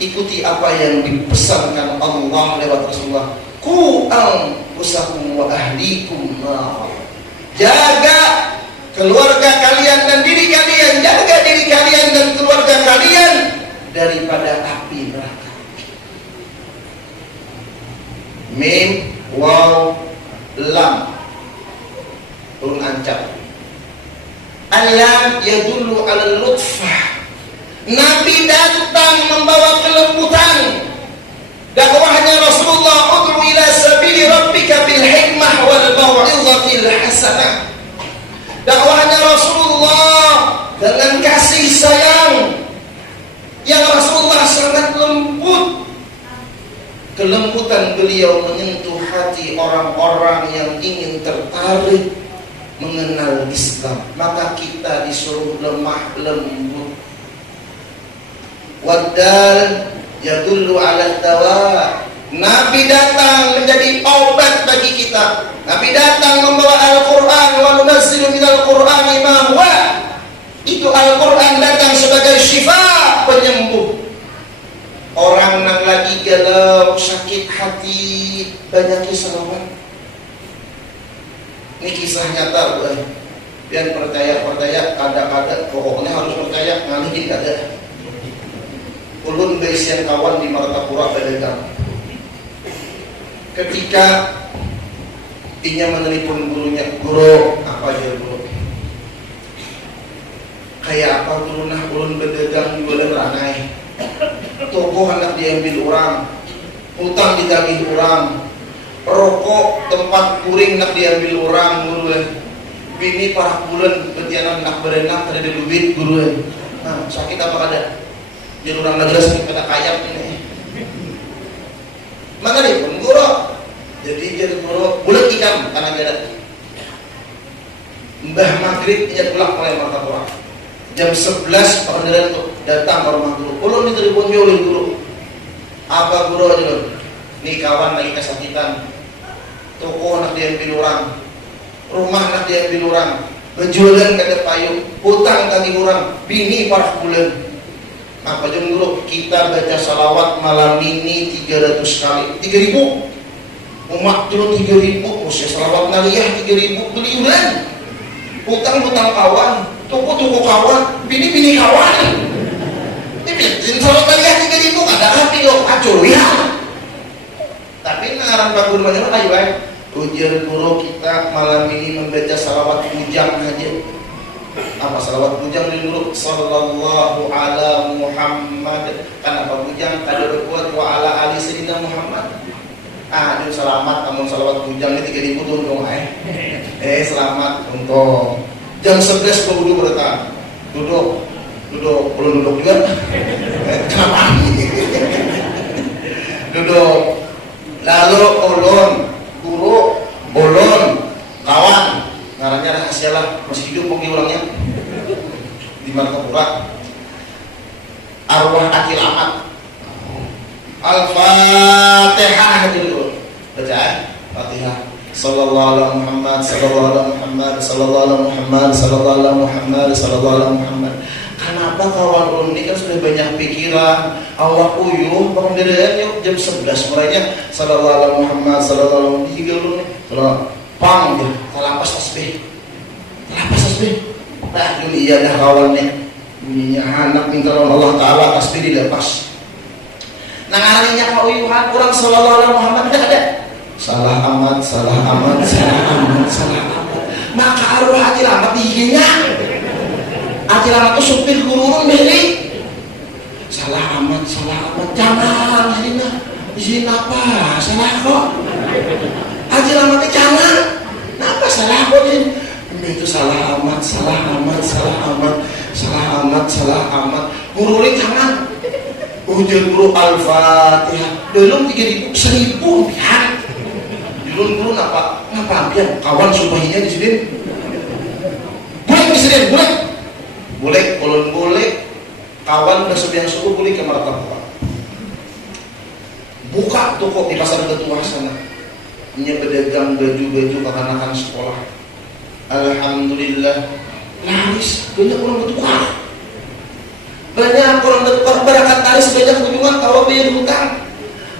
ikuti apa yang dipesankan Allah lewat Rasulullah. Qu anfusakum wa ahlikum nar. Jaga keluarga kalian dan diri kalian, jaga diri kalian dan keluarga kalian daripada api neraka. Mim waw lam turun ancam. Alam yadullu ala lutfah. Nabi datang membawa kelembutan. Dakwahnya Rasulullah, ud'u ila sabili rabbika bil hikmah wal mau'izatil hasanah. Dakwahnya Rasulullah dengan kasih sayang yang Rasulullah sangat lembut. Kelembutan beliau menyentuh hati orang-orang yang ingin tertarik mengenal Islam. Maka kita disuruh lemah lembut. Wadal yadullu ala dawa. Nabi datang menjadi obat bagi kita. Nabi datang membawa Al-Quran. Wa nunazzilu minal Qur'ani ma huwa. Itu Al-Quran datang sebagai syifa, penyembuh. Orang yang lagi galau, sakit hati, banyak salawat. Ini kisah nyata, bukan? Biar percaya ada, pokoknya harus percaya, ngalih tidak ada. Ulun beisian kawan di Martapura pedagang. Ketika inya menelpon gurunya, guru, apa dia guru? Kayak apa guru? Nah, ulun berdagang jualan ranai. Toko hendak diambil orang, hutang ditagih orang, rokok tempat kuring hendak diambil orang, guru. Bini parah bulan betianan hendak berenang ada duit, guru. Nah, sakit apa ada? Jadi orang negara sakit pada kayak ini. Maka nih guru, jadi guru bulat ikan karena beda. Mbah maghrib ia pulang oleh Martapura. Jam 11 pengendara itu datang ke rumah guru. Ulun ditelepon oleh guru. Apa guru aja? Nih kawan lagi kesakitan. Toko nak diambil orang, rumah nak diambil orang, berjualan kata payung, hutang kaki orang, bini parah bulan. Apa jam guru? Kita baca salawat malam ini 300 kali, 3.000. Umat dulu 3.000, usia salawat naliyah 3.000 beliuran. Hutang kawan, toko kawan, bini kawan. Ini salawat naliyah 3.000 ada hati dong, kacau ya. Tapi ngarang Pak Guru banyak ayo baik. Ujar guru kita malam ini membaca salawat bujang aja. Apa salawat bujang dulu? Sallallahu ala Muhammad. Karena apa bujang? Ada berbuat wa ala ali sayyidina Muhammad. Aduh selamat namun salawat bujang ini 3.000 tuh dong selamat untuk jam 11 kudu bertahan. Duduk belum duduk juga. Kenapa? Duduk. Lalu ulun kawan ngarannya rahasia lah masih hidup mungkin orangnya di Martapura. Arwah akil amat Al-Fatihah dulu baca Fatihah. Sallallahu alaihi Muhammad, sallallahu alaihi Muhammad, sallallahu alaihi Muhammad, sallallahu alaihi Muhammad, sallallahu alaihi Muhammad. Kenapa kawan ini kan sudah banyak pikiran, awak uyuh pengendalian yuk jam 11 mulainya sallallahu alaihi Muhammad, sallallahu alaihi Muhammad, sallallahu pang dia, terlampas tasbih. Nah dulu iya dah kawannya bunyinya anak minta Allah Ta'ala tasbih dilepas. Nah harinya keuyuhan orang sallallahu alaihi Muhammad tidak ada. Salah amat. Maka arwah akil amat dihinya. Akil amat itu supir guru beli. Salah amat. Jangan izin apa? Salah kok. Akil amatnya jangan. Kenapa salah kok ini? Itu salah amat. Guru jangan. Ujar guru Al-Fatihah. Belum 3.000, 1.000 pihak. Dulu apa? Apa pian kawan sumpahinya di sini? Boleh di sini, boleh. Boleh, ulun boleh. Kawan bersebiang suku boleh ke martabak. Buka toko di pasar Ketua sana. Hanya pedagang baju-baju kekanakan sekolah. Alhamdulillah laris, banyak orang bertukar. Banyak orang bertukar, berangkat laris, banyak kunjungan. Kawa bayar hutang,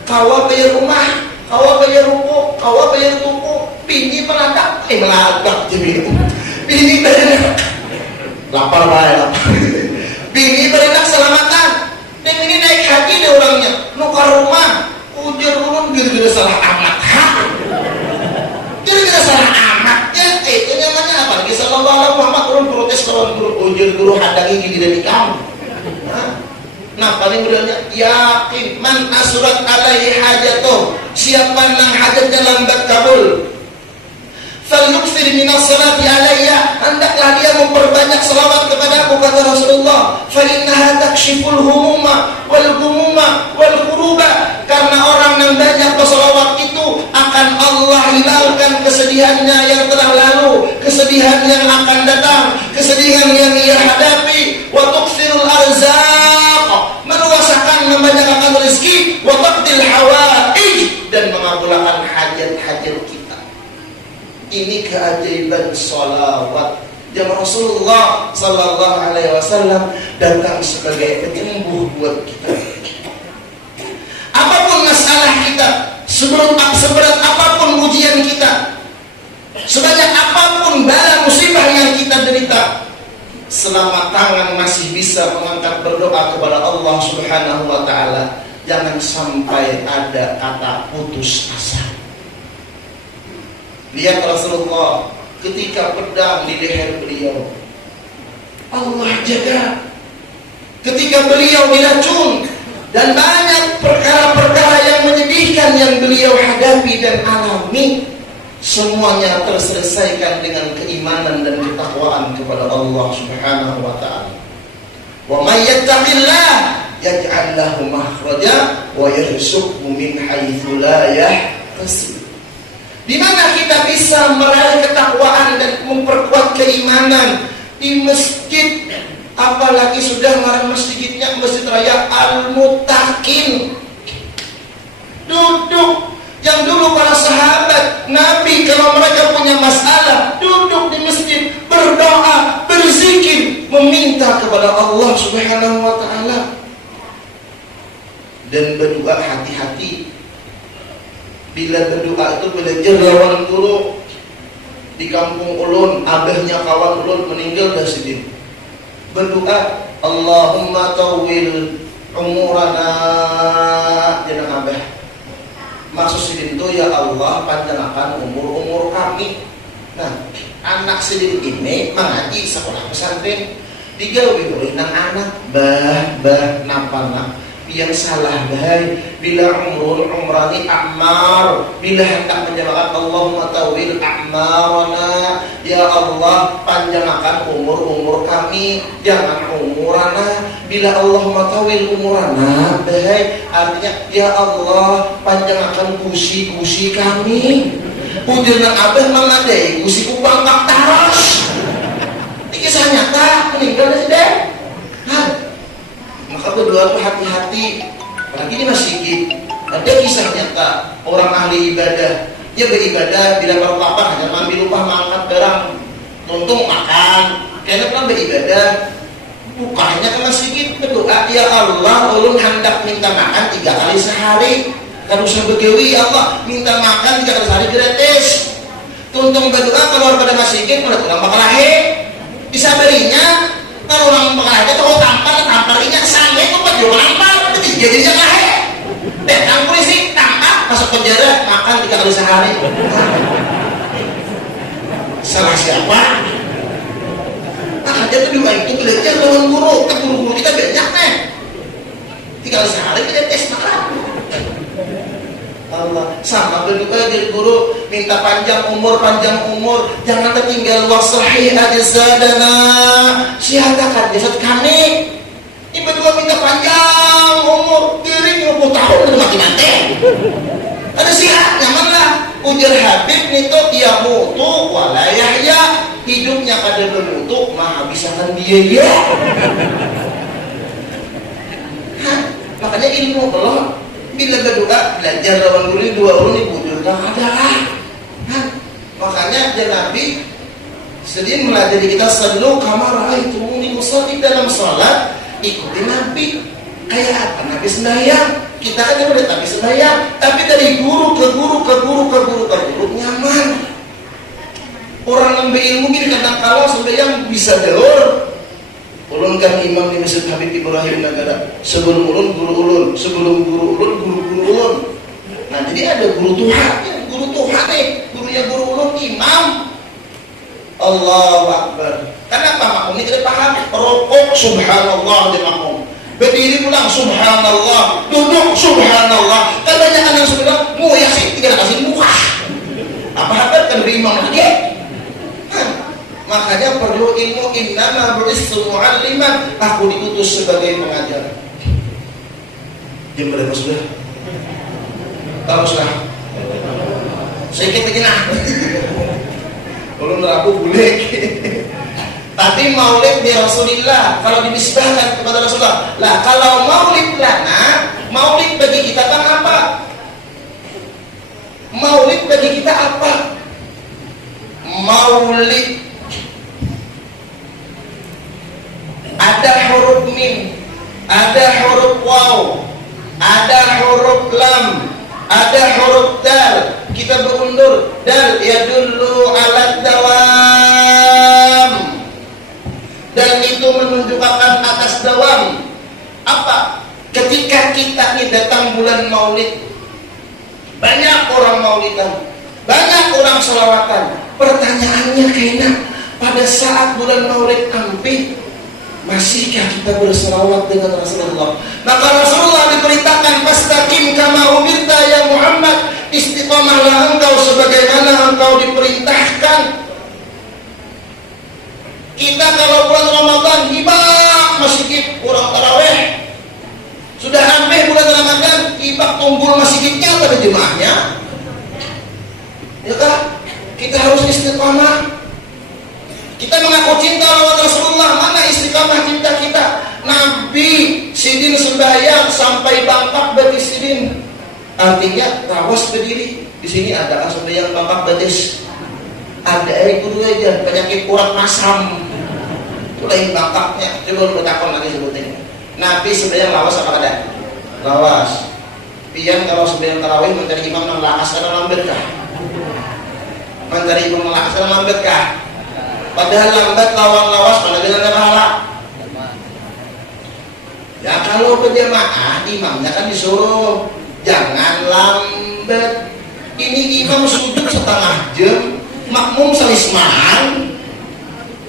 kawa bayar rumah, kawa bayar ruko, kawa bayar toko. Bini meladak, meladak jadi bini berenak lapar banget. Bini berenak selamatan. Dan ini naik haji deh orangnya, nukar rumah. Ujar ulun gara-gara salah amat, gara-gara salah amatnya. Itu namanya apa? Kisah Allah Muhammad turun protes kawan guru, ujar guru hadangi gini dari kamu. Nah paling beranya yakin man asurat alaihi hajatuh, siapa yang hajatnya lambat kabul, falyukthir minas salati alayya, hendaklah dia memperbanyak selawat kepada aku, kata Rasulullah. Fa innaha takshiful humuma wal gumuma wal kuruba, karena orang yang banyak berselawat itu akan Allah hilangkan kesedihannya yang telah lalu, kesedihan yang akan datang, kesedihan yang ia hadapi. Wa tukthirul arzaq, meluasakan, membanyakkan rezeki. Wa taqdil hawaij, dan mengabulkan hajat-hajat kita. Ini keajaiban sholawat yang Rasulullah Sallallahu Alaihi Wasallam datang sebagai penyembuh buat kita. Apapun masalah kita, seberat apapun ujian kita, sebanyak apapun bala musibah yang kita derita, selama tangan masih bisa mengangkat berdoa kepada Allah Subhanahu Wa Taala, jangan sampai ada kata putus asa. Lihat Rasulullah ketika pedang di leher beliau, Allah jaga. Ketika beliau diracun dan banyak perkara-perkara yang menyedihkan yang beliau hadapi dan alami, semuanya terselesaikan dengan keimanan dan ketakwaan kepada Allah Subhanahu wa taala. Wa may yattaqillah yaj'al lahu makhraja wa yarzuqhu min haitsu la yahtasib. Di mana kita bisa meraih ketakwaan dan memperkuat keimanan di masjid, apalagi sudah ngaran masjidnya Masjid Raya Al-Muttaqin. Duduk yang dulu para sahabat Nabi kalau mereka punya masalah duduk di masjid berdoa, berzikir, meminta kepada Allah Subhanahu wa taala. Dan berdoa hati-hati. Bila berdoa itu belajar lawan guru. Di kampung ulun, abahnya kawan ulun meninggal dah sedih. Berdoa, Allahumma tawil umurana, jeneng abah. Maksud sidin itu, ya Allah panjangkan umur kami. Nah, anak sidin ini mengaji sekolah pesantren. Digawe oleh nang anak, bah napana. Yang salah bahai bila umrani a'mar, bila hendak menjamakan Allahumma tawil a'marana, ya Allah panjangkan umur kami, jangan umurana. Bila Allahumma tawil umurana bahai artinya ya Allah panjangkan kusi kami. Pujunan abah mengadai kusi kupang kak taros. Ini kisah nyata meninggal sudah. Maka berdoa itu hati-hati. Apalagi ini masjid. Ada kisah nyata orang ahli ibadah. Dia beribadah bila baru lapar hanya ambil upah mengangkat barang. Untung makan. Karena kan beribadah. Bukanya ke masjid berdoa, ya Allah, ulun hendak minta makan 3 kali sehari. Kalau usah begawi, ya Allah, minta makan 3 kali sehari gratis. Tuntung berdoa keluar pada masjid, pada tulang bakal lahir. Bisa berinya. Kalau orang pengajar itu tampar ingat sange itu pada tampar jadinya lahir. Datang polisi tangkap masuk penjara makan 3 kali sehari. Salah siapa? Ada tuh dua itu belajar dengan guru. Kan guru-guru kita banyak nih. 3 kali sehari kita tes makan. Allah sama berdoa dari guru minta panjang umur, jangan tertinggal wasahih ajzadana, siatakan jasad kami. Ini berdua minta panjang umur, diri 20 tahun udah mati. Ada sihat nyaman lah. ujar Habib nito dia mutu wala yahya, hidupnya kada bermutu mah habisakan dia ya. Makanya ilmu Allah bila berdoa belajar lawan guru dua orang dibujurkan adalah. Makanya dia Nabi sering melatih kita sallu kama ra'aitumuni usalli dalam salat, ikuti Nabi. Kayak apa Nabi sembahyang? Kita kan udah Nabi sembahyang, tapi dari guru ke guru ke guru ke guru ke guru nyaman. Orang ngambil ilmu gini kadang kalau sembahyang bisa jalur. Ulun kan imam di Masjid Habib Ibrahim Negara. Sebelum ulun guru ulun, sebelum guru ulun guru ulun. Nah jadi ada guru Tuhan, guru Tuhan nih, gurunya guru ulun imam. Allahu Akbar. Kenapa makmum ini tidak paham? Rokok subhanallah di makmum. Berdiri pulang subhanallah, duduk subhanallah. Kebanyakan yang subhanallah, mau ya sih tidak kasih muka. Apa kan imam lagi? Makanya perlu ilmu. Innama bu'istu mu'alliman, aku diutus sebagai pengajar. Jam berapa sudah? Tahu sudah? Sedikit lagi nah. Kalau nerapu boleh. Tapi maulid di Rasulullah kalau dinisbahkan kepada Rasulullah. Lah kalau maulid lana, maulid bagi kita kan apa? Maulid bagi kita apa? Maulid ada huruf mim, ada huruf waw, ada huruf lam, ada huruf dal. Kita berundur dal yadullu ala dawam, dan itu menunjukkan atas dawam. Apa? Ketika kita ini datang bulan maulid, banyak orang maulidan, banyak orang selawatan. Pertanyaannya kena pada saat bulan maulid ampi, masihkah kita berselawat dengan Rasulullah? Maka Rasulullah diperintahkan fastaqim kama umirta ya Muhammad, istiqamahlah engkau sebagaimana engkau diperintahkan. Kita kalau bulan Ramadan hibak masjid kurang tarawih, sudah hampir bulan Ramadan hibak tumpul masjidnya pada jemaahnya, ya kan? Kita harus istiqamah. Kita mengaku cinta lawan Rasulullah, mana istiqamah cinta kita? Nabi sidin sembahyang sampai bangkak betis sidin, artinya rawas berdiri. Di sini ada sembahyang bangkak betis, ada air kudu aja penyakit kurang masam, itu lain bangkaknya. Coba lu takon lagi sebutin. Nabi sembahyang lawas apa ada? Lawas. Pian kalau sembahyang tarawih mencari imam nang lakas karena lambat kah? Mencari imam nang lakas karena lambat kah? Padahal lambat lawan lawas pada dengan pahala. Ya kalau berjamaah imamnya kan disuruh jangan lambat. Ini imam sujud setengah jam, makmum selismahan,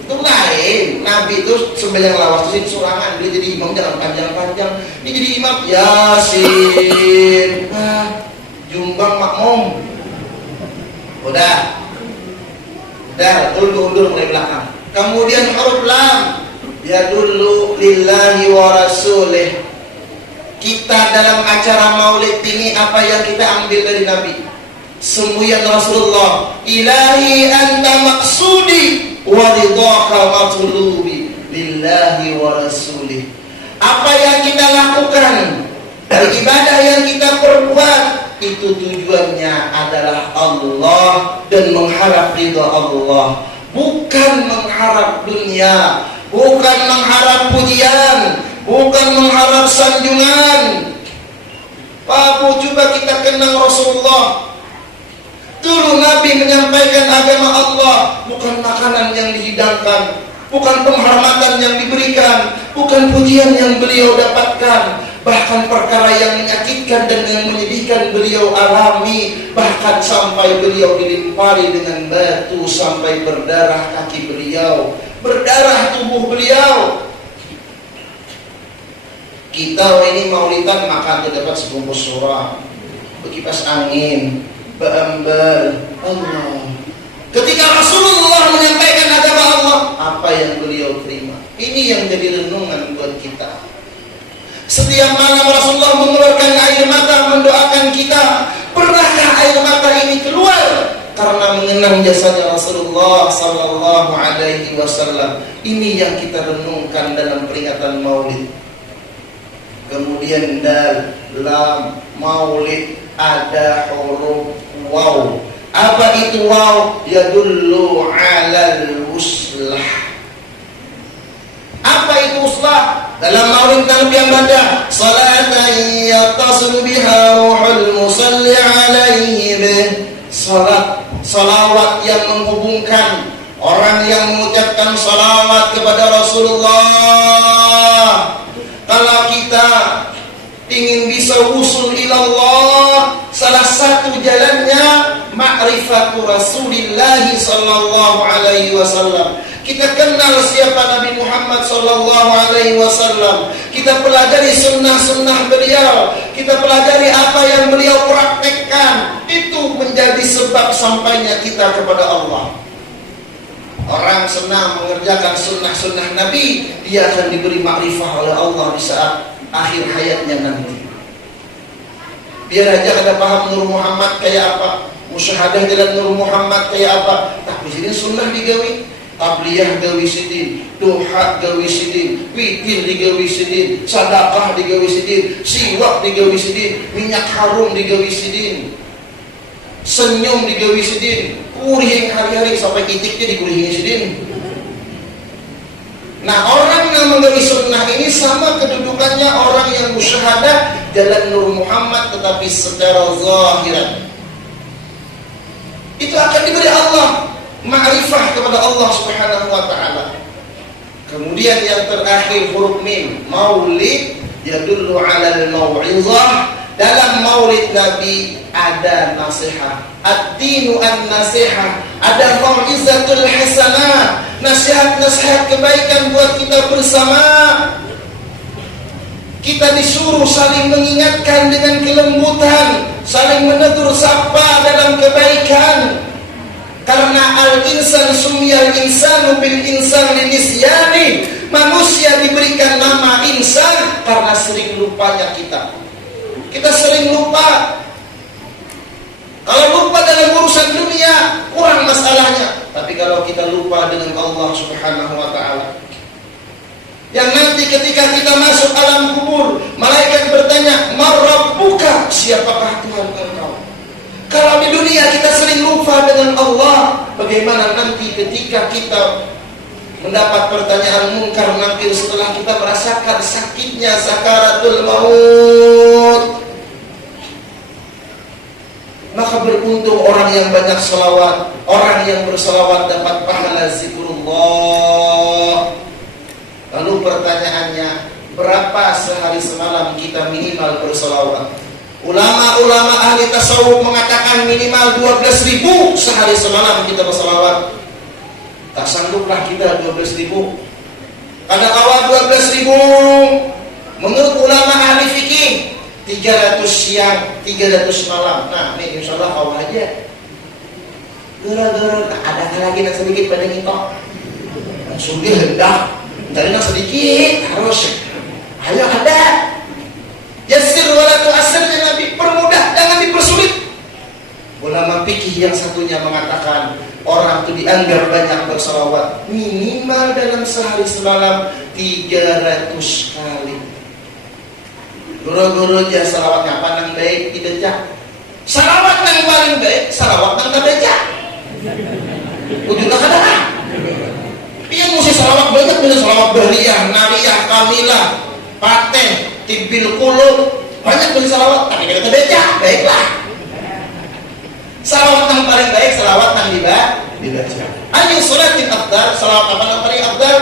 itu lain. Nabi itu sembahyang lawas itu surangan, dia jadi imam jangan panjang-panjang. Dia jadi imam Yasin, jumbang makmum. Udah, undur mulai belakang. Kemudian huruf lam, ya dulu lillahi wa rasulih. Kita dalam acara maulid ini apa yang kita ambil dari Nabi? Semboyan Rasulullah, ilahi anta maksudi wa ridhaka matlubi lillahi wa rasulih. Apa yang kita lakukan dari ibadah yang kita perbuat, itu tujuannya adalah Allah dan mengharap ridha Allah, bukan mengharap dunia, bukan mengharap pujian, bukan mengharap sanjungan. Pak, coba kita kenal Rasulullah. Dulu Nabi menyampaikan agama Allah, bukan makanan yang dihidangkan, bukan penghormatan yang diberikan, bukan pujian yang beliau dapatkan. Bahkan perkara yang menyakitkan dan yang menyedihkan beliau alami. Bahkan sampai beliau dilimpari dengan batu sampai berdarah kaki beliau, berdarah tubuh beliau. Kita ini maulidan makan dapat sebungkus surah, berkipas angin, beember Allah. Ketika Rasulullah menyampaikan agama Allah, apa yang beliau terima? Ini yang jadi renungan buat kita. Setiap malam Rasulullah mengeluarkan air mata mendoakan kita. Pernahkah air mata ini keluar karena mengenang jasanya Rasulullah sallallahu alaihi wasallam. Ini yang kita renungkan dalam peringatan Maulid. Kemudian dal, lam, Maulid ada huruf waw. Apa itu waw? Yadullu 'alal uslah. Apa itu uslah? Dalam Maulid Nabi yang baca salatan yattasil biha ruhul musalli alaihi bih. Salat, salawat yang menghubungkan orang yang mengucapkan salawat kepada Rasulullah. Kalau kita ingin bisa usul ilallah, salah satu jalannya ma'rifatu Rasulillah sallallahu alaihi wasallam. Kita kenal siapa Nabi Muhammad sallallahu alaihi wasallam. Kita pelajari sunnah-sunnah beliau. Kita pelajari apa yang beliau praktekkan. Itu menjadi sebab sampainya kita kepada Allah. Orang senang mengerjakan sunnah-sunnah Nabi, dia akan diberi makrifah oleh Allah di saat akhir hayatnya nanti. Biar aja kada paham Nur Muhammad kayak apa, musyahadah jalan Nur Muhammad kayak apa, tapi sini sunnah digawi. Tabliyah gawi sidin, duha gawi sidin, witir digawi sidin, sadaqah digawi sidin, siwak digawi sidin, minyak harum digawi sidin, senyum digawi sidin, kurihing hari-hari sampai titiknya dikurihing sidin. Nah, orang yang menggawi sunnah ini sama kedudukannya orang yang musyahadah jalan Nur Muhammad tetapi secara zahiran. Itu akan diberi Allah ma'rifah kepada Allah Subhanahu wa taala. Kemudian yang terakhir huruf mim, Maulid yadullu 'alal mau'izah. Dalam Maulid Nabi ada nasihat. Ad-dinu an-nasihah. Ada mau'izatul hasanah, nasihat-nasihat kebaikan buat kita bersama. Kita disuruh saling mengingatkan dengan kelembutan, saling menegur sapa dalam kebaikan. Karena al-insan sumiyal insanu bil insan linisyani. Manusia diberikan nama insan karena sering lupanya kita. Kita sering lupa. Kalau lupa dalam urusan dunia, kurang masalahnya. Tapi kalau kita lupa dengan Allah Subhanahu wa ta'ala, yang nanti ketika kita masuk alam kubur, malaikat bertanya, "Man rabbuka?" Siapakah Tuhan engkau? Kalau di dunia kita sering lupa dengan Allah, bagaimana nanti ketika kita mendapat pertanyaan munkar nakir setelah kita merasakan sakitnya sakaratul maut? Maka beruntung orang yang banyak selawat. Orang yang berselawat dapat pahala zikrullah. Lalu pertanyaannya, berapa sehari semalam kita minimal berselawat? Ulama-ulama ahli tasawuf mengatakan minimal 12.000 sehari semalam kita berselawat. Tak sangguplah kita 12.000. Kadang awal 12.000. Menurut ulama ahli fikih 300 siang, 300 malam. Nah, ini insya Allah awal aja. Gara-gara ada lagi nak sedikit pada kita. Sudah hendak, dari nak sedikit harus. Ayo ada. Yassir wala tu'assir, Nabi permudah, jangan dipersulit. Ulama fikih yang satunya mengatakan orang itu dianggap banyak berselawat minimal dalam sehari semalam 300 kali. Guru-guru aja salawat apa nang baik dibaca. Salawat nang paling baik, salawat nang baca. Ujungnya kadang. Yang mesti salawat banyak, bisa salawat berliah, nariyah, kamilah, pateh, tibil kulub, banyak beli salawat, tapi kita baca, baiklah. Salawat yang paling baik, salawat yang dibaca. Ayo sholatin afdal, salawat apa yang paling afdal?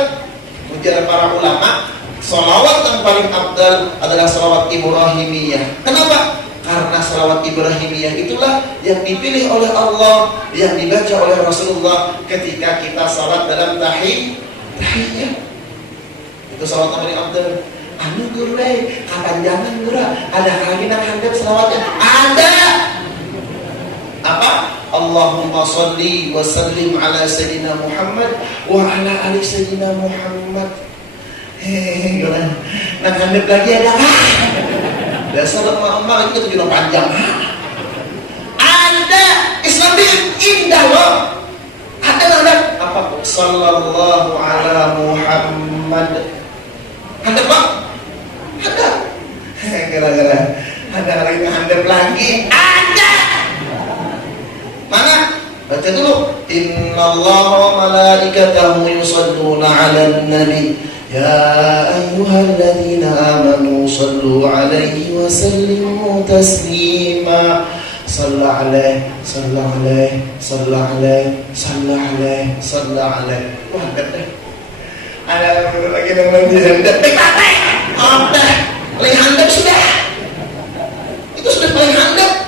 Ujar para ulama, salawat yang paling afdal adalah salawat Ibrahimiyah. Kenapa? Karena salawat Ibrahimiyah itulah yang dipilih oleh Allah, yang dibaca oleh Rasulullah ketika kita salat dalam tahiyyah. Itu salawat yang paling afdal. Anu guru kapan jangan guru ada lagi nak handap selawatnya ada apa? Allahumma salli wa sallim ala sayyidina Muhammad wa ala ali sayyidina Muhammad. Nak handap lagi ada dasar emak-emak itu juga panjang ada Nabi indah loh. Ada apa? Sallallahu ala Muhammad. Ada Pak? Ada. Gara-gara ada lagi handap lagi. Ada. Mana? Baca dulu. Innallaha wa malaikatahu yusalluna 'alan nabi. Ya ayyuhalladzina amanu sallu 'alaihi wa sallimu taslima. Sallu 'alaihi, sallu 'alaihi, sallu 'alaihi, sallu 'alaihi, sallu 'alaihi. Wah, dah. Ada lagi namanya handap. Udah. Paling handap sudah. Itu sudah paling handap.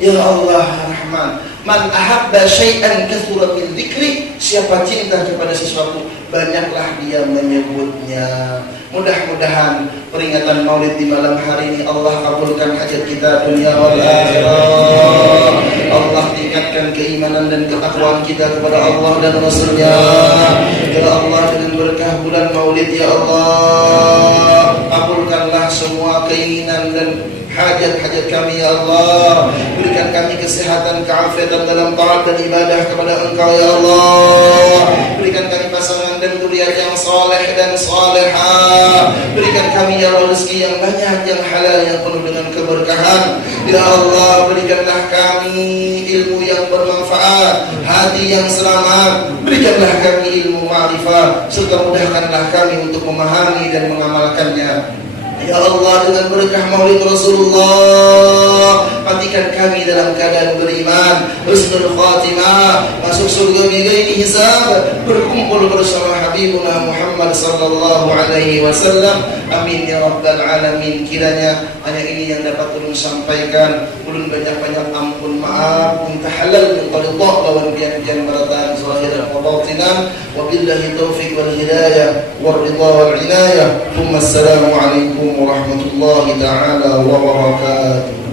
Ya Allah Rahman, man ahabba syai'an kathura min dzikri, siapa cinta kepada sesuatu banyaklah dia menyebutnya. Mudah-mudahan peringatan Maulid di malam hari ini Allah kabulkan hajat kita dunia wal akhirah. Allah tingkatkan keimanan dan ketakwaan kita kepada Allah dan Rasul-Nya. Ya Allah, dengan berkah bulan Maulid ya Allah, kabulkanlah semua keinginan dan hajat-hajat kami ya Allah. Berikan kami kesehatan, keafiatan dalam taat dan ibadah kepada Engkau ya Allah. Berikan kami pasangan dan zuriat yang saleh dan salehah. Berikan kami ya Allah rezeki yang banyak, yang halal, yang penuh dengan keberkahan. Ya Allah, berikanlah kami ilmu yang bermanfaat, hati yang selamat. Berikanlah kami ilmu ma'rifah, serta mudahkanlah kami untuk memahami dan mengamalkannya. Ya Allah, dengan berkah Maulid Rasulullah, matikan kami dalam keadaan beriman, husnul khatimah, masuk surga bighairi hisab, berkumpul bersama Habibuna Muhammad sallallahu alaihi wasallam. Amin ya rabbal alamin. Kiranya hanya ini yang dapat ulun sampaikan. Ulun banyak-banyak ampun maaf, minta halal min tariqah lawan bian-bian barataan zahiran wa batinan. Wabillahi taufiq wal hidayah wal ridha wal inayah. Assalamu alaikum warahmatullahi taala wabarakatuh.